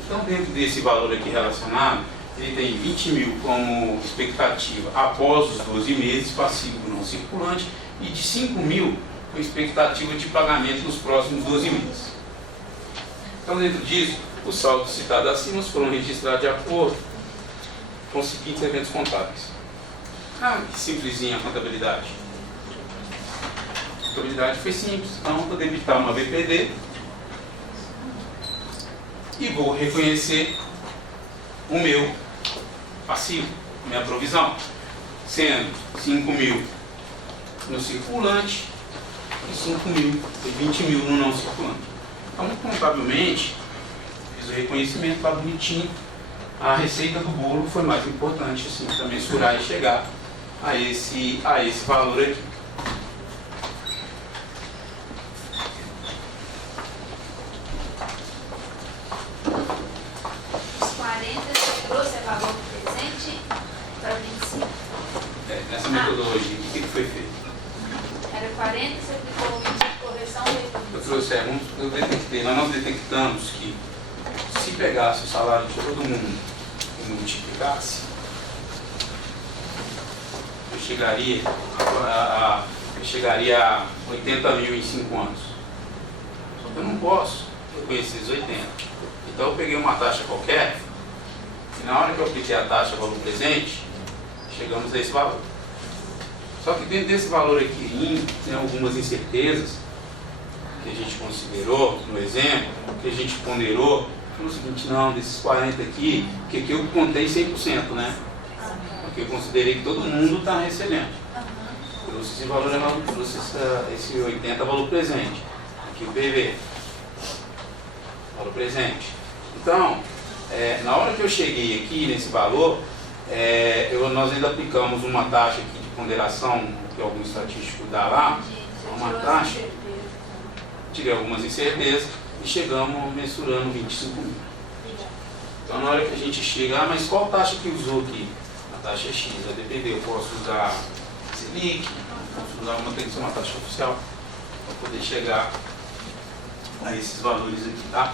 Então, dentro desse valor aqui relacionado, ele tem 20 mil como expectativa após os 12 meses, passivo não circulante, e de 5 mil com expectativa de pagamento nos próximos 12 meses. Então, dentro disso, os saldos citados acima foram registrados de acordo com os seguintes eventos contábeis. Que simplesinha a contabilidade. A contabilidade foi simples. Então, vou debitar uma VPD e vou reconhecer o meu passivo, minha provisão, sendo 5 mil no circulante e 5 mil e 20 mil no não circulante. Então, contabilmente, fiz o reconhecimento, está bonitinho. A receita do bolo foi mais importante, assim, para mensurar e chegar a esse valor aqui. Os 40 você trouxe a valor presente para 25? Nessa metodologia, o que foi feito? Era 40, você aplicou 20 de correção e Eu trouxe, eu detectei, nós detectamos que se pegasse o salário de todo mundo e multiplicasse, eu chegaria a 80 mil em 5 anos. Só que eu não posso reconhecer esses 80. Então eu peguei uma taxa qualquer e na hora que eu apliquei a taxa valor presente, chegamos a esse valor. Só que dentro desse valor aqui tem algumas incertezas que a gente considerou no exemplo, que a gente ponderou, foi o seguinte, não, desses 40 aqui, que aqui eu contei 100%, né? Porque eu considerei que todo mundo está recebendo. Trouxe esse valor, trouxe esse 80 valor presente. Aqui o PV, valor presente. Então, na hora que eu cheguei aqui nesse valor, nós ainda aplicamos uma taxa aqui de ponderação, que algum estatístico dá lá, uma taxa, tirei algumas incertezas e chegamos mensurando 25 mil. Então, na hora que a gente chega, mas qual taxa que usou aqui? A taxa é X, vai depender, eu posso usar Selic, posso usar tem que ser uma taxa oficial, para poder chegar a esses valores aqui, tá?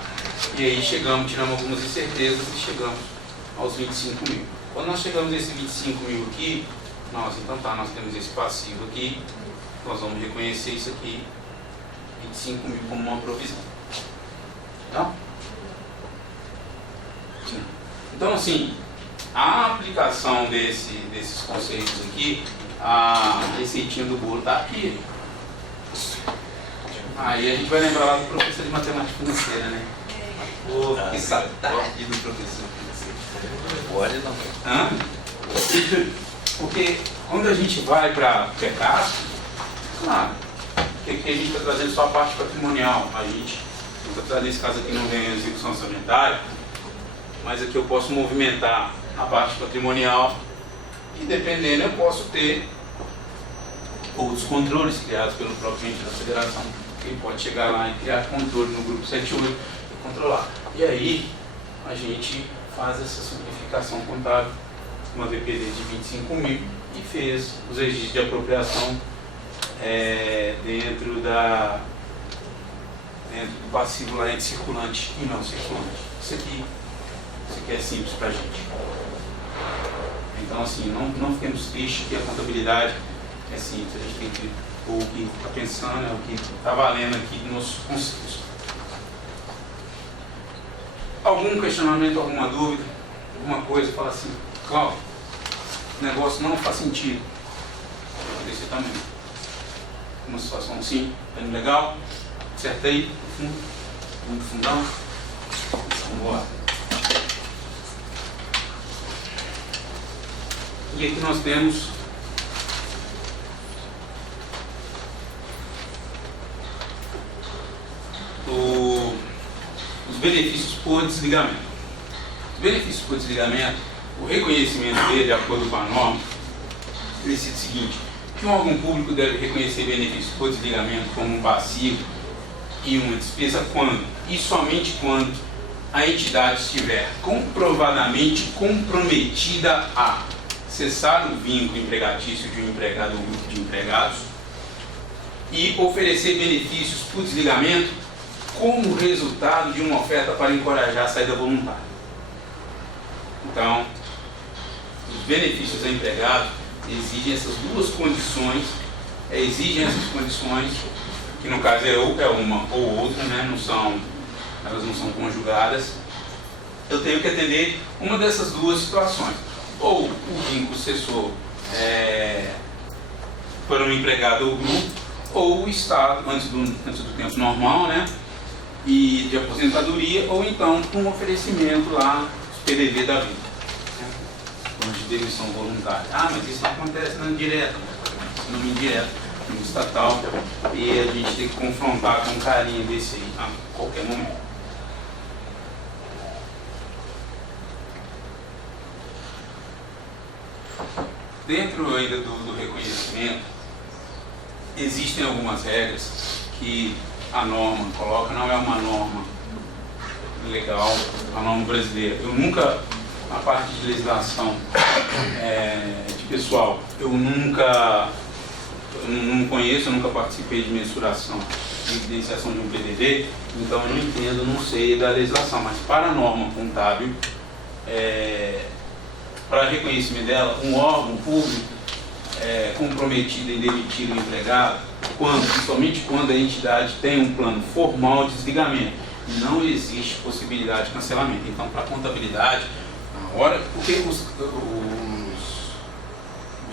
E aí tiramos algumas incertezas e chegamos aos 25 mil. Quando nós chegamos a esse 25 mil aqui, nós temos esse passivo aqui, nós vamos reconhecer isso aqui, 25 mil como uma provisão. Tá? Então, assim, a aplicação desses conceitos aqui, a receitinha do bolo está aqui. Aí a gente vai lembrar lá do professor de matemática financeira, né? Pô, que saudade do professor financeiro. Olha, não. Hã? Porque quando a gente vai para PECAS, claro, que aqui a gente está trazendo só a parte patrimonial. A gente está trazendo, nesse caso aqui, não vem a execução orçamentária, mas aqui eu posso movimentar a parte patrimonial e, dependendo, eu posso ter outros controles criados pelo próprio ente da federação. Ele pode chegar lá e criar controle no grupo 78 e controlar. E aí a gente faz essa simplificação contábil, uma VPD de 25 mil e fez os registros de apropriação dentro entre o passivo lá entre circulante e não circulante. Isso aqui é simples para a gente. Então, assim, não fiquemos tristes que a contabilidade é simples. A gente tem que, o que está pensando é o que está valendo aqui nos conceitos. Algum questionamento, alguma dúvida, alguma coisa, fala assim, Cláudio, o negócio não faz sentido. Desse tamanho. Uma situação assim, tá indo legal, acertei, fundo, muito fundão. Vamos lá. E aqui nós temos os benefícios por desligamento. Os benefícios por desligamento, o reconhecimento dele, de acordo com a norma, ele diz o seguinte, que um órgão público deve reconhecer benefícios por desligamento como um passivo e uma despesa quando, e somente quando, a entidade estiver comprovadamente comprometida a cessar o vínculo empregatício de um empregado ou grupo de empregados e oferecer benefícios por desligamento como resultado de uma oferta para encorajar a saída voluntária. Então, os benefícios a empregado exigem essas duas condições, que no caso é uma ou outra, né? Elas não são conjugadas. Eu tenho que atender uma dessas duas situações. Ou o vínculo cessou por um empregado ou grupo, ou o Estado, antes do tempo normal, né? E de aposentadoria, ou então com um oferecimento lá, os PDV da vida, né? De demissão voluntária. Ah, mas isso não acontece no direto, no indireto, no estatal, e a gente tem que confrontar com um carinho desse aí a qualquer momento. Dentro ainda do reconhecimento, existem algumas regras que a norma coloca, não é uma norma legal, a norma brasileira. Eu nunca, a parte de legislação de pessoal, eu não conheço, eu nunca participei de mensuração de evidenciação de um PDV, então eu não entendo, não sei da legislação, mas para a norma contábil, para reconhecimento dela, um órgão público comprometido em demitir o empregado, somente quando a entidade tem um plano formal de desligamento. Não existe possibilidade de cancelamento. Então, para a contabilidade, na hora, porque os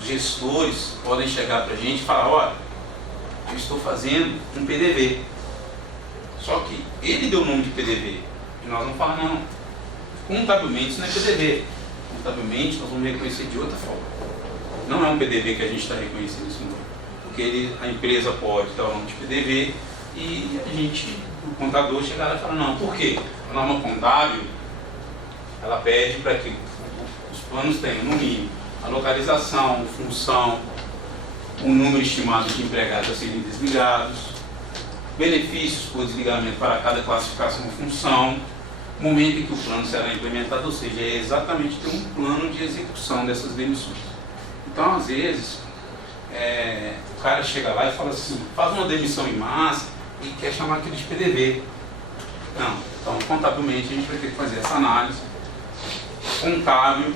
gestores podem chegar para a gente e falar, olha, eu estou fazendo um PDV. Só que ele deu o nome de PDV. E nós vamos falar, não, contabilmente isso não é PDV. Contabilmente nós vamos reconhecer de outra forma. Não é um PDV que a gente está reconhecendo isso não. Porque a empresa pode dar o nome de PDV e o contador chegar lá e falar, não, por quê? A norma contábil, ela pede para que os planos tenham, no mínimo, a localização, função, o número estimado de empregados a serem desligados, benefícios por desligamento para cada classificação ou função, momento em que o plano será implementado, ou seja, é exatamente ter um plano de execução dessas demissões. Então, às vezes, o cara chega lá e fala assim, faz uma demissão em massa e quer chamar aquilo de PDV. Não, então, contabilmente, a gente vai ter que fazer essa análise. Contábil,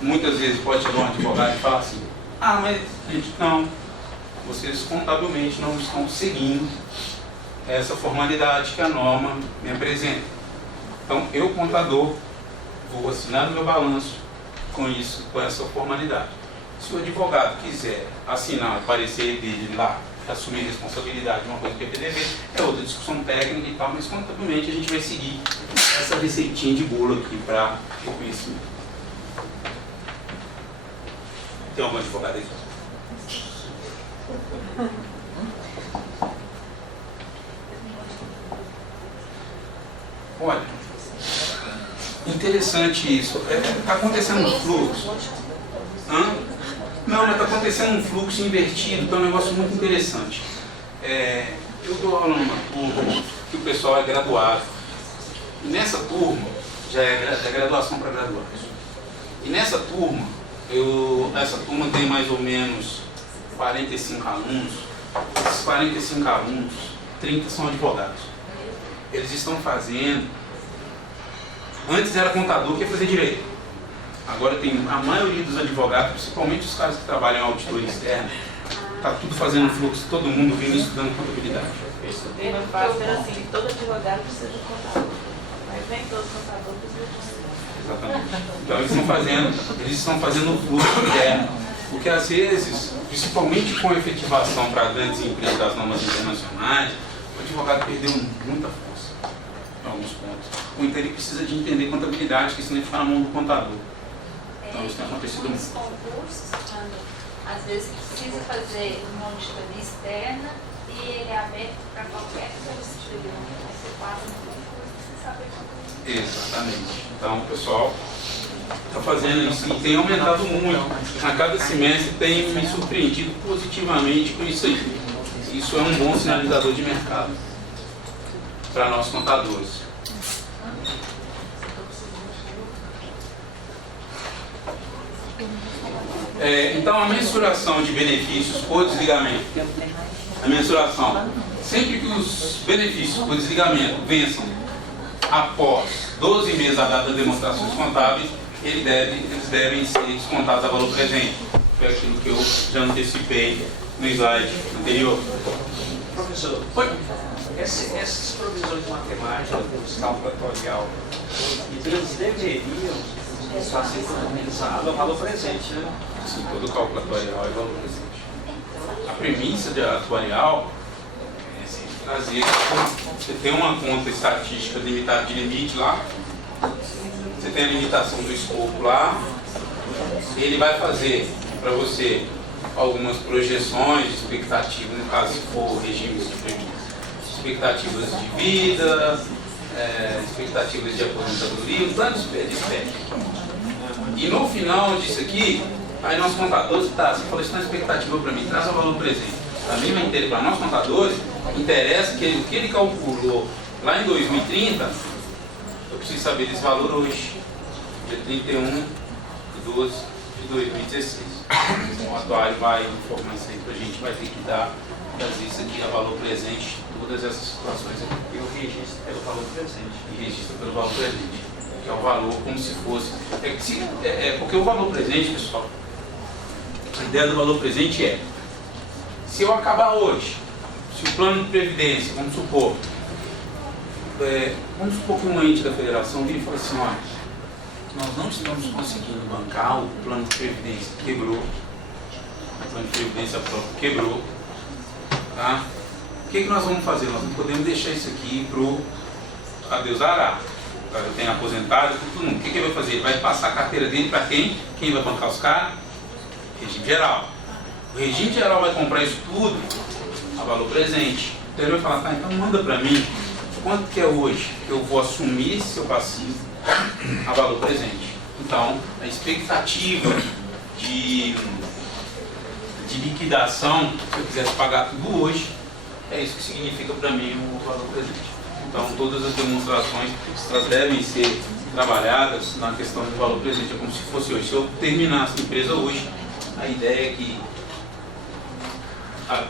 muitas vezes pode chegar um advogado e falar assim, ah, mas, gente, não, vocês contabilmente não estão seguindo essa formalidade que a norma me apresenta. Então, eu, contador, vou assinar no meu balanço com essa formalidade. Se o advogado quiser assinar o parecer dele lá, assumir responsabilidade de uma coisa que é PDV, é outra discussão técnica e tal, mas contabilmente a gente vai seguir essa receitinha de bolo aqui para reconhecimento. Tem algum advogado aí? Olha, interessante isso. Está acontecendo um fluxo. Não, mas está acontecendo um fluxo invertido, então é um negócio muito interessante. Eu dou aula numa turma que o pessoal é graduado. E nessa turma, já é graduação para graduados. E nessa turma, essa turma tem mais ou menos 45 alunos. Esses 45 alunos, 30 são advogados. eles estão fazendo. Antes era contador que ia fazer direito. Agora tem a maioria dos advogados, principalmente os caras que trabalham em auditoria externa, está tudo fazendo fluxo, todo mundo vindo estudando contabilidade. Eu estudei no fácil, era assim, todo advogado precisa de contador. Mas nem todo contador precisa de Exatamente. Então eles estão fazendo o fluxo interno. Porque às vezes, principalmente com a efetivação para grandes empresas das normas internacionais, o advogado perdeu muita força em alguns pontos. Ou então ele precisa de entender contabilidade, que senão ele fica na mão do contador. Então isso tem acontecido muito. Nos concursos, quando às vezes precisa fazer uma auditoria externa e ele é aberto para qualquer curso. Aí você passa no concurso e você sabe contabilidade. Exatamente. Então o pessoal está fazendo isso e tem aumentado muito. A cada semestre tem me surpreendido positivamente com isso aí. Isso é um bom sinalizador de mercado para nós contadores. Então a mensuração de benefícios por desligamento, a mensuração, sempre que os benefícios por desligamento vençam após 12 meses da data das demonstrações contábeis, eles devem ser descontados a valor presente. Foi aquilo que eu já antecipei no slide anterior. Professor, essas provisões matemáticas do cálculo atuarial, eles deveriam estar sendo contabilizados ao valor presente, né? Sim, todo cálculo atuarial é valor presente. A premissa de atuarial é sempre trazer que você tem uma conta estatística limitada de limite lá, você tem a limitação do escopo lá, ele vai fazer para você algumas projeções de expectativas, no caso se for regimes de previdência, expectativas de vida, expectativas de aposentadoria, um plano de espectro. E no final disso aqui, aí nós contadores, você falou isso na expectativa para mim, traz o valor presente. Também vai entender para nós contadores, interessa que o que ele calculou lá em 2030, eu preciso saber desse valor hoje, dia 31 de 12 de 2016. Então, o atuário vai informar isso aí para a gente, vai ter que trazer isso aqui a valor presente, todas essas situações aqui. E o registro pelo valor presente. E registra pelo valor presente, que é o valor como se fosse. Porque o valor presente, pessoal, a ideia do valor presente é: se eu acabar hoje, se o plano de previdência, vamos supor que um ente da federação vira e fala assim: olha, nós não estamos conseguindo bancar o plano de previdência, quebrou, o plano de previdência próprio quebrou, tá? O que nós vamos fazer? Nós não podemos deixar isso aqui para Deus dará. Eu tenho aposentado, todo mundo. O que ele vai fazer? Ele vai passar a carteira dele para quem? Quem vai bancar os caras? Regime geral. O regime geral vai comprar isso tudo a valor presente. Então ele vai falar: tá, então manda para mim quanto que é hoje que eu vou assumir esse seu passivo a valor presente. Então, a expectativa de liquidação, se eu quisesse pagar tudo hoje, é isso que significa para mim o valor presente. Então, todas as demonstrações elas devem ser trabalhadas na questão do valor presente. É como se fosse hoje. Se eu terminasse a empresa hoje, a ideia é que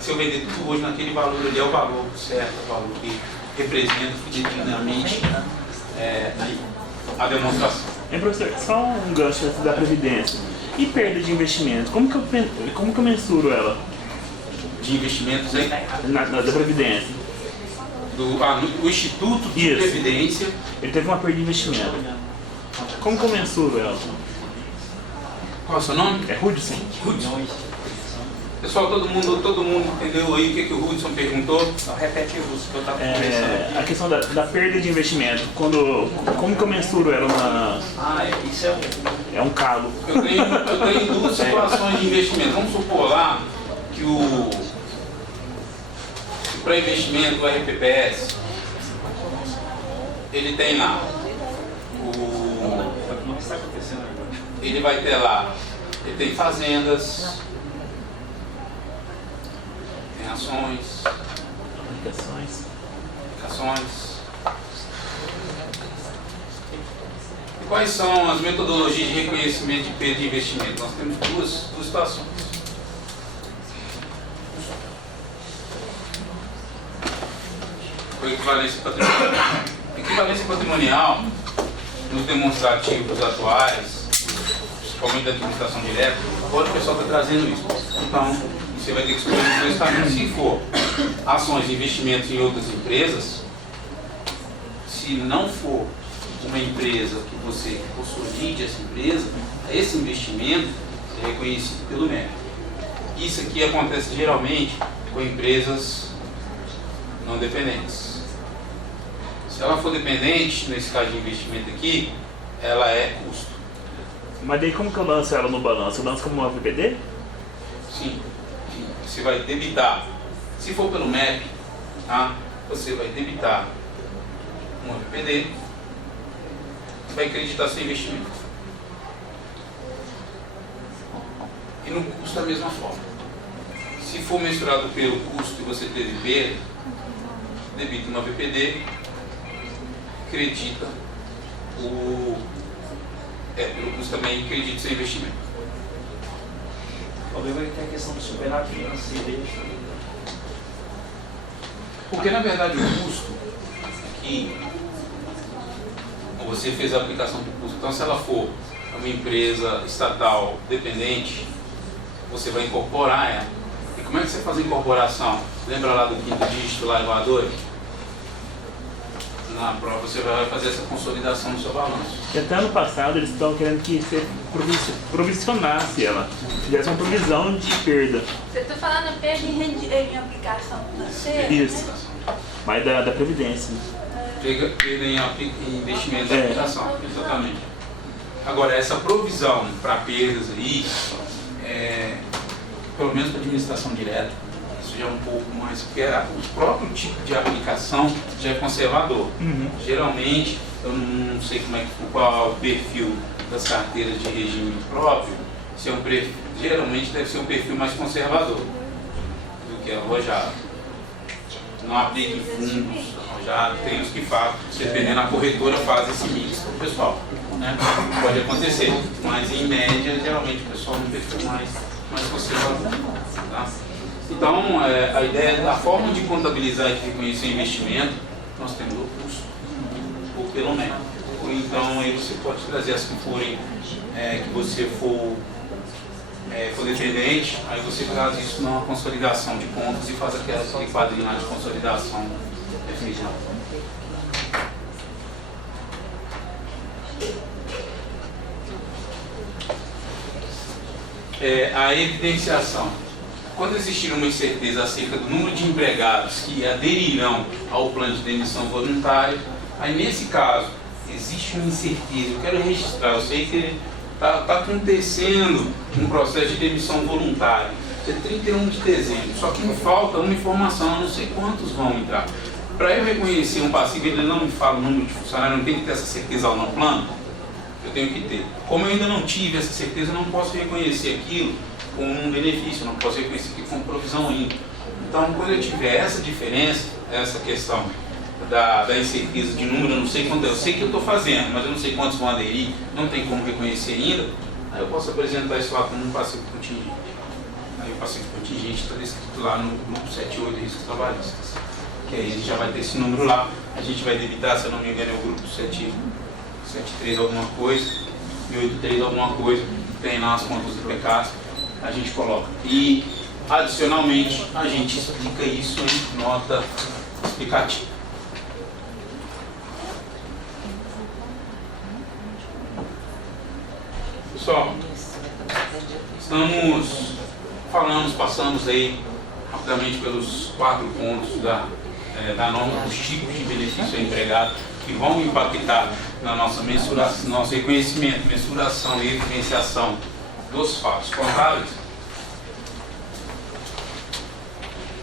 se eu vender tudo hoje naquele valor ali, é o valor certo, o valor que representa fidedigamente a demonstração. Professor, só um gancho da Previdência. E perda de investimento? Como que eu mensuro ela? De investimentos aí? Da Previdência. O Instituto de Previdência. Ele teve uma perda de investimento. Como que eu mensuro ela? Qual é o seu nome? É Hudson. Hudson. Pessoal, todo mundo entendeu aí o que o Hudson perguntou? Não, repete o Hudson que eu estava conversando. A questão da perda de investimento. Como que eu mensuro ela isso é um calo. Eu tenho duas situações de investimento. Vamos supor lá que para investimento, o RPPS, ele tem lá ele vai ter lá, ele tem fazendas, tem ações, aplicações. E quais são as metodologias de reconhecimento de perda de investimento? Nós temos duas situações. com equivalência patrimonial. Equivalência patrimonial, nos demonstrativos atuais, principalmente da administração direta, agora o pessoal está trazendo isso. Então, você vai ter que escolher os dois caminhos. Se for ações e investimentos em outras empresas, se não for uma empresa que você consolide essa empresa, esse investimento é reconhecido pelo MEC. Isso aqui acontece geralmente com empresas não dependentes. Se ela for dependente, nesse caso de investimento aqui, ela é custo. Mas daí como que eu lanço ela no balanço? Eu lanço como uma VPD? Sim. Você vai debitar. Se for pelo MEP, tá? Você vai debitar uma VPD e vai acreditar seu investimento. E no custo da mesma forma. Se for mensurado pelo custo e você teve perda, debita uma VPD, acredita pelo custo também acredita seu investimento. O problema é que tem a questão do superávit financeiro. Porque na verdade o custo aqui, você fez a aplicação do custo. Então se ela for uma empresa estatal dependente, você vai incorporar ela. E como é que você faz a incorporação? Lembra lá do quinto dígito lá, elevador? Na prova você vai fazer essa consolidação no seu balanço. E até ano passado eles estão querendo que você provisionasse ela, fizesse uma provisão de perda. Você está falando perda em aplicação financeira? Isso. Mas da Previdência. Perda em investimento de aplicação, exatamente. Agora, essa provisão para perdas aí, pelo menos para administração direta, isso já é um pouco mais, porque o próprio tipo de aplicação já é conservador. Geralmente, eu não sei qual é o perfil das carteiras de regime próprio, geralmente deve ser um perfil mais conservador do que arrojado. Não aplica em fundos, arrojado, tem os que fazem, dependendo da corretora, faz esse mix para o pessoal. Né? Pode acontecer, mas em média, geralmente o pessoal não perfil mais conservador. Tá? Então, a ideia da forma de contabilizar e de reconhecer investimento, nós temos o custo, ou pelo menos. Ou então, aí você pode trazer as que forem, que você for dependente, aí você traz isso numa consolidação de contas e faz aquele quadrinho lá de consolidação definitiva. A evidenciação. Quando existir uma incerteza acerca do número de empregados que aderirão ao plano de demissão voluntária, aí nesse caso, existe uma incerteza, eu quero registrar, eu sei que está acontecendo um processo de demissão voluntária, é 31 de dezembro, só que me falta uma informação, eu não sei quantos vão entrar. Para eu reconhecer um passivo, ele não me fala o número de funcionários, não tem que ter essa certeza lá no plano, eu tenho que ter. Como eu ainda não tive essa certeza, eu não posso reconhecer aquilo como um benefício, eu não posso reconhecer aquilo como provisão ainda. Então, quando eu tiver essa diferença, essa questão da incerteza de número, eu não sei quanto, eu sei que eu estou fazendo, mas eu não sei quantos vão aderir, não tem como reconhecer ainda, aí eu posso apresentar isso lá como um passivo contingente. Aí o passivo contingente está descrito lá no grupo 7.8 de riscos trabalhistas, que aí a gente já vai ter esse número lá, a gente vai debitar, se eu não me engano, é o grupo 7.3 alguma coisa, e 8.3 alguma coisa, tem lá as contas do PECAS, a gente coloca. E, adicionalmente, a gente explica isso em nota explicativa. Pessoal, passamos aí rapidamente pelos 4 pontos da norma dos tipos de benefício ao empregado que vão impactar na nossa mensuração, nosso reconhecimento, mensuração e evidenciação dos fatos contábeis.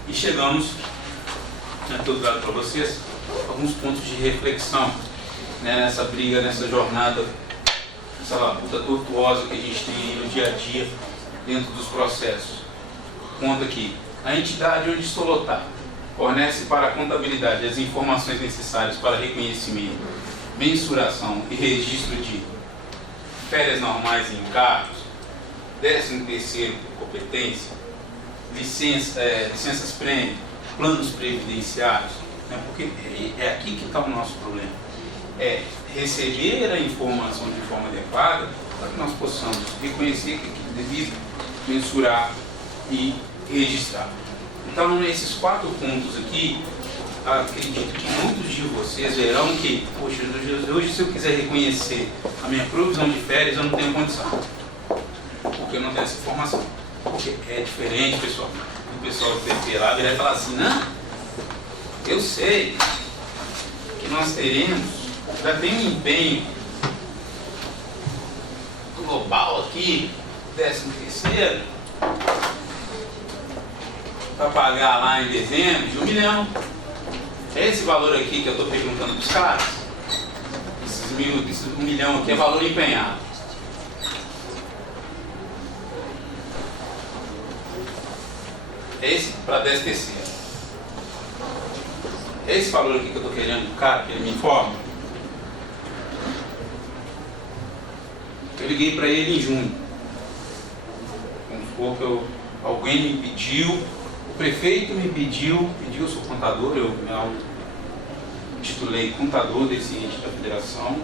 E chegamos, tudo dado para vocês, alguns pontos de reflexão, né, nessa briga, nessa jornada, essa labuta tortuosa que a gente tem aí no dia a dia dentro dos processos. Conta aqui, a entidade onde estou lotado fornece para a contabilidade as informações necessárias para reconhecimento, mensuração e registro de férias normais e encargos, 13º por competência, licenças prêmio, planos previdenciários, né? Porque é aqui que está o nosso problema. É receber a informação de forma adequada para que nós possamos reconhecer que é devido, mensurar e registrar. Então, nesses 4 pontos aqui, acredito que muitos de vocês verão que, poxa, hoje se eu quiser reconhecer a minha provisão de férias, eu não tenho condição, porque eu não tenho essa informação. Porque é diferente, pessoal. O pessoal do PP lá virar e falar assim, não, eu sei que nós teremos, já tem um empenho global aqui, 13º, para pagar lá em dezembro de 1 milhão. É esse valor aqui que eu estou perguntando para os caras? Esse 1 milhão aqui é valor empenhado. É esse para 10º. É esse valor aqui que eu estou querendo do cara, que ele me informa. Eu liguei para ele em junho. Vamos supor que alguém me pediu, o prefeito me pediu, eu sou contador, eu me titulei contador desse ente da federação.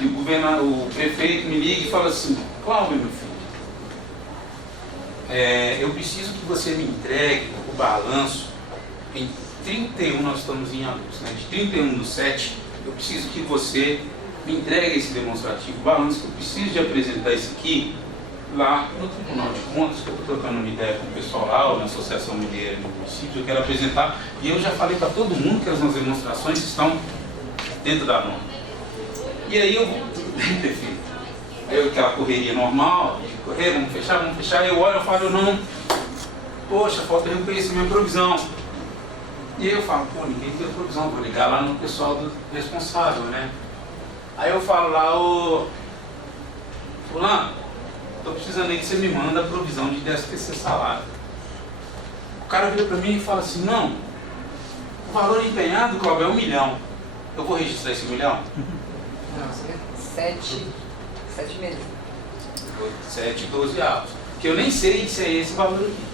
E o prefeito me liga e fala assim, Cláudio, meu filho, eu preciso que você me entregue o balanço em 31, nós estamos em agosto, né? De 31/7, eu preciso que você me entregue esse demonstrativo, o balanço, que eu preciso de apresentar isso aqui lá no Tribunal de Contas, que eu estou trocando uma ideia com o pessoal lá, ou na Associação Mineira do município, eu quero apresentar, e eu já falei para todo mundo que as nossas demonstrações estão dentro da norma. E aí eu vou, tudo bem, prefeito. Aí aquela correria normal, de correr, vamos fechar, eu olho, eu falo, não, poxa, falta reconhecer minha provisão. E aí eu falo, pô, ninguém tem provisão, vou ligar lá no pessoal do responsável, né? Aí eu falo lá, ô fulano, estou precisando aí que você me manda a provisão de 10º salário. O cara vira para mim e fala assim, não, o valor empenhado, Cláudio, é 1 milhão. Eu vou registrar esse 1 milhão? Não, seria 7 meses. 7, 12 avos. Que eu nem sei se é esse valor aqui.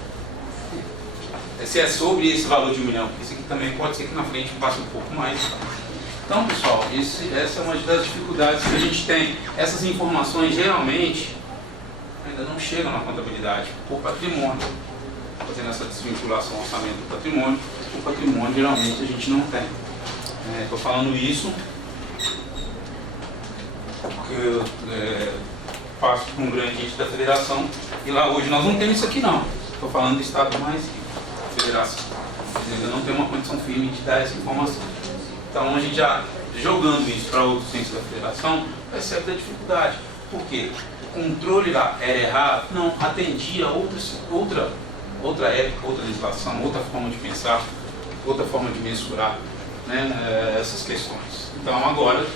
Se é sobre esse valor de 1 milhão, porque esse aqui também pode ser que na frente passe um pouco mais. Então, pessoal, essa é uma das dificuldades que a gente tem. Essas informações geralmente ainda não chegam na contabilidade por patrimônio. Fazendo essa desvinculação orçamento do patrimônio, o patrimônio geralmente a gente não tem. Estou falando isso porque eu faço com um grande ente da federação e lá hoje nós não temos isso aqui não. Estou falando do estado mais rico, da federação. Eles ainda não tem uma condição firme de dar essa informação. Então a gente já jogando isso para outros entes da federação percebe da dificuldade. Por quê? O controle lá era errado? Não, atendia a outra época, outra legislação, outra forma de pensar, outra forma de mensurar, né, essas questões. Então agora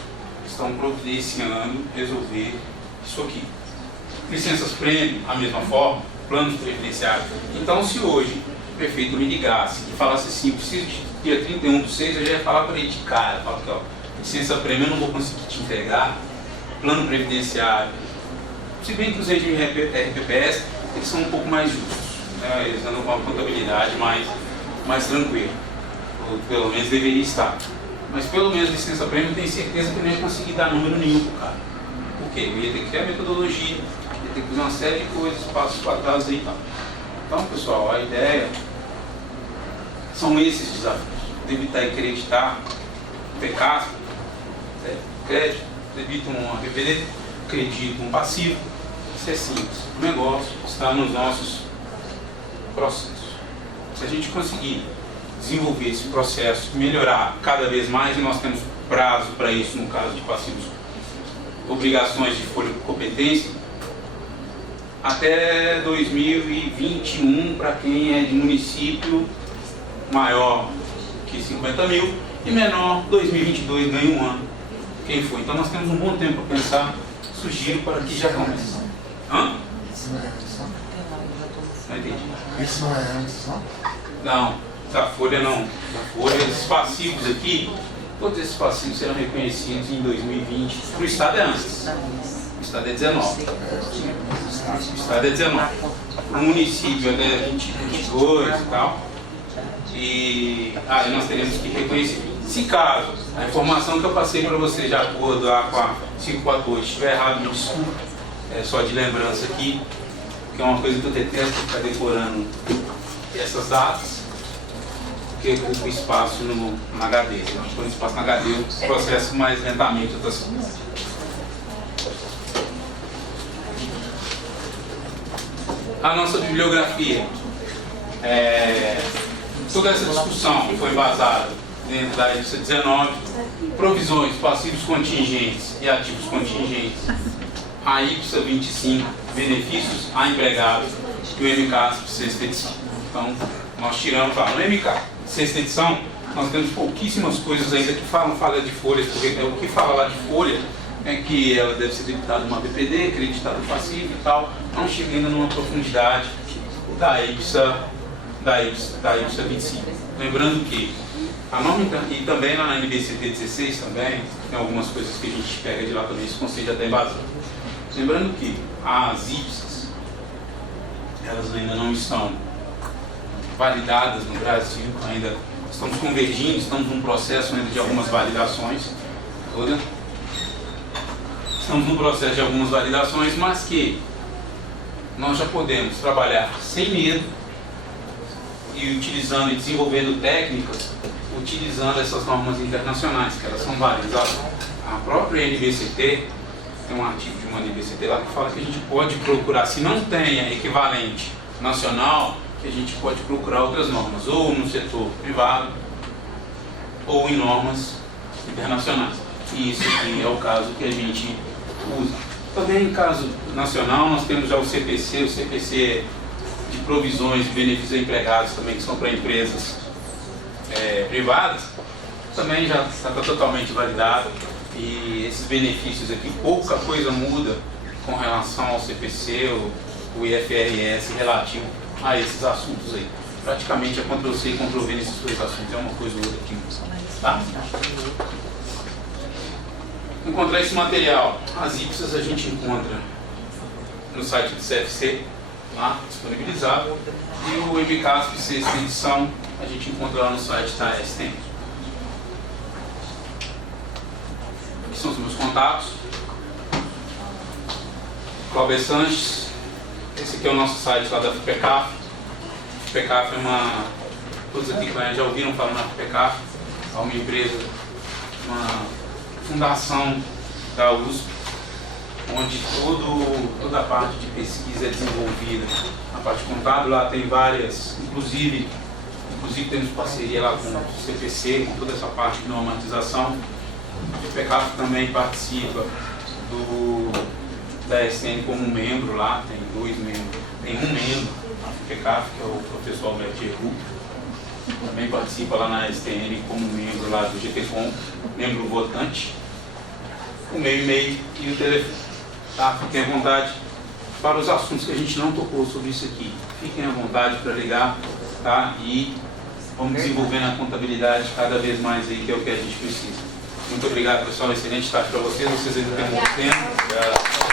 estão providenciando resolver isso aqui. Licenças prêmio, a mesma forma, planos previdenciários. Então se hoje o prefeito me ligasse e falasse assim, preciso de dia 31/6, eu já ia falar para ele de cara, falar que ó, licença prêmio eu não vou conseguir te entregar, plano previdenciário, se bem que os regimes RPPS eles são um pouco mais justos, né? Eles andam com uma contabilidade mais tranquila, ou pelo menos deveria estar. Mas pelo menos licença prêmio eu tenho certeza que eu não ia conseguir dar número nenhum para o cara. Por quê? Eu ia ter que criar metodologia, ia ter que fazer uma série de coisas, passos para trás e tal. Então, pessoal, a ideia são esses desafios. Debitar e creditar, PECASP, crédito, debita um RPD, acredito um passivo. Isso é simples. O negócio está nos nossos processos. Se a gente conseguir desenvolver esse processo, melhorar cada vez mais, e nós temos prazo para isso no caso de passivos, obrigações de folha de competência, até 2021 para quem é de município maior que 50 mil e menor 2022 ganha um ano. Quem foi? Então nós temos um bom tempo para pensar, sugiro para que já comece. Hã? Não entendi. Isso não é antes, não? Não, da folha não. Da folha, esses passivos aqui, todos esses passivos serão reconhecidos em 2020. Para o Estado é antes. O Estado é 19. O Estado é 19. O município é 22 e tal. E aí nós teremos que reconhecer. Se caso a informação que eu passei para vocês de acordo lá com a 548 estiver errado, me desculpe, é só de lembrança aqui, que é uma coisa que eu detesto, ficar decorando essas datas, porque ocupa espaço no HD. Por espaço no HD eu processo mais lentamente outras coisas. A nossa bibliografia. Toda essa discussão foi embasada dentro da IBSA 19, provisões, passivos contingentes e ativos contingentes, a IBSA 25, benefícios a empregados e o MCASP, sexta edição. Então, nós tiramos lá no MK, sexta edição, nós temos pouquíssimas coisas ainda que fala de folhas, porque o que fala lá de folha é que ela deve ser debitada uma BPD, acreditado passivo e tal, não chega ainda numa profundidade da IBSA 25. Lembrando que a norma, e também lá na NBCT 16 também, tem algumas coisas que a gente pega de lá também, esse conceito já está embasado. Lembrando que as IBSAs, elas ainda não estão validadas no Brasil, ainda estamos convergindo, estamos num processo ainda de algumas validações, estamos num processo de algumas validações, mas que nós já podemos trabalhar sem medo e utilizando e desenvolvendo técnicas, utilizando essas normas internacionais, que elas são válidas. A própria NBCT, tem um artigo de uma NBCT lá que fala que a gente pode procurar, se não tem equivalente nacional, que a gente pode procurar outras normas, ou no setor privado, ou em normas internacionais. E isso aqui é o caso que a gente usa. Também em caso nacional, nós temos já o CPC de provisões e benefícios a empregados também, que são para empresas privadas, também já está totalmente validado, e esses benefícios aqui, pouca coisa muda com relação ao CPC, o IFRS relativo a esses assuntos aí. Praticamente é Ctrl+C e Ctrl+V nesses dois assuntos, é uma coisa ou outra aqui. Tá? Encontrar esse material, as IBSAs a gente encontra no site do CFC, lá, disponibilizado, e o MCASP sexta edição a gente encontra lá no site da STM. Aqui são os meus contatos. Cláudio Sanches, esse aqui é o nosso site lá da FPCAF. FPCAF é uma, todos aqui já ouviram falar na FPCAF, é uma empresa, uma fundação da USP, onde toda a parte de pesquisa é desenvolvida. Na parte contábil lá tem várias, inclusive temos parceria lá com o CPC, com toda essa parte de normatização. O FPCAF também participa da STN como membro lá, tem 2 membros, tem um membro na FPCAF, que é o professor Alberto Herru, também participa lá na STN como membro lá do GTCOM, membro votante, o meu e-mail e o telefone. Tá? Fiquem à vontade para os assuntos que a gente não tocou sobre isso aqui. Fiquem à vontade para ligar, tá? E vamos desenvolvendo a contabilidade cada vez mais aí, que é o que a gente precisa. Muito obrigado, pessoal. Excelente tarde para vocês. Vocês ainda têm muito tempo.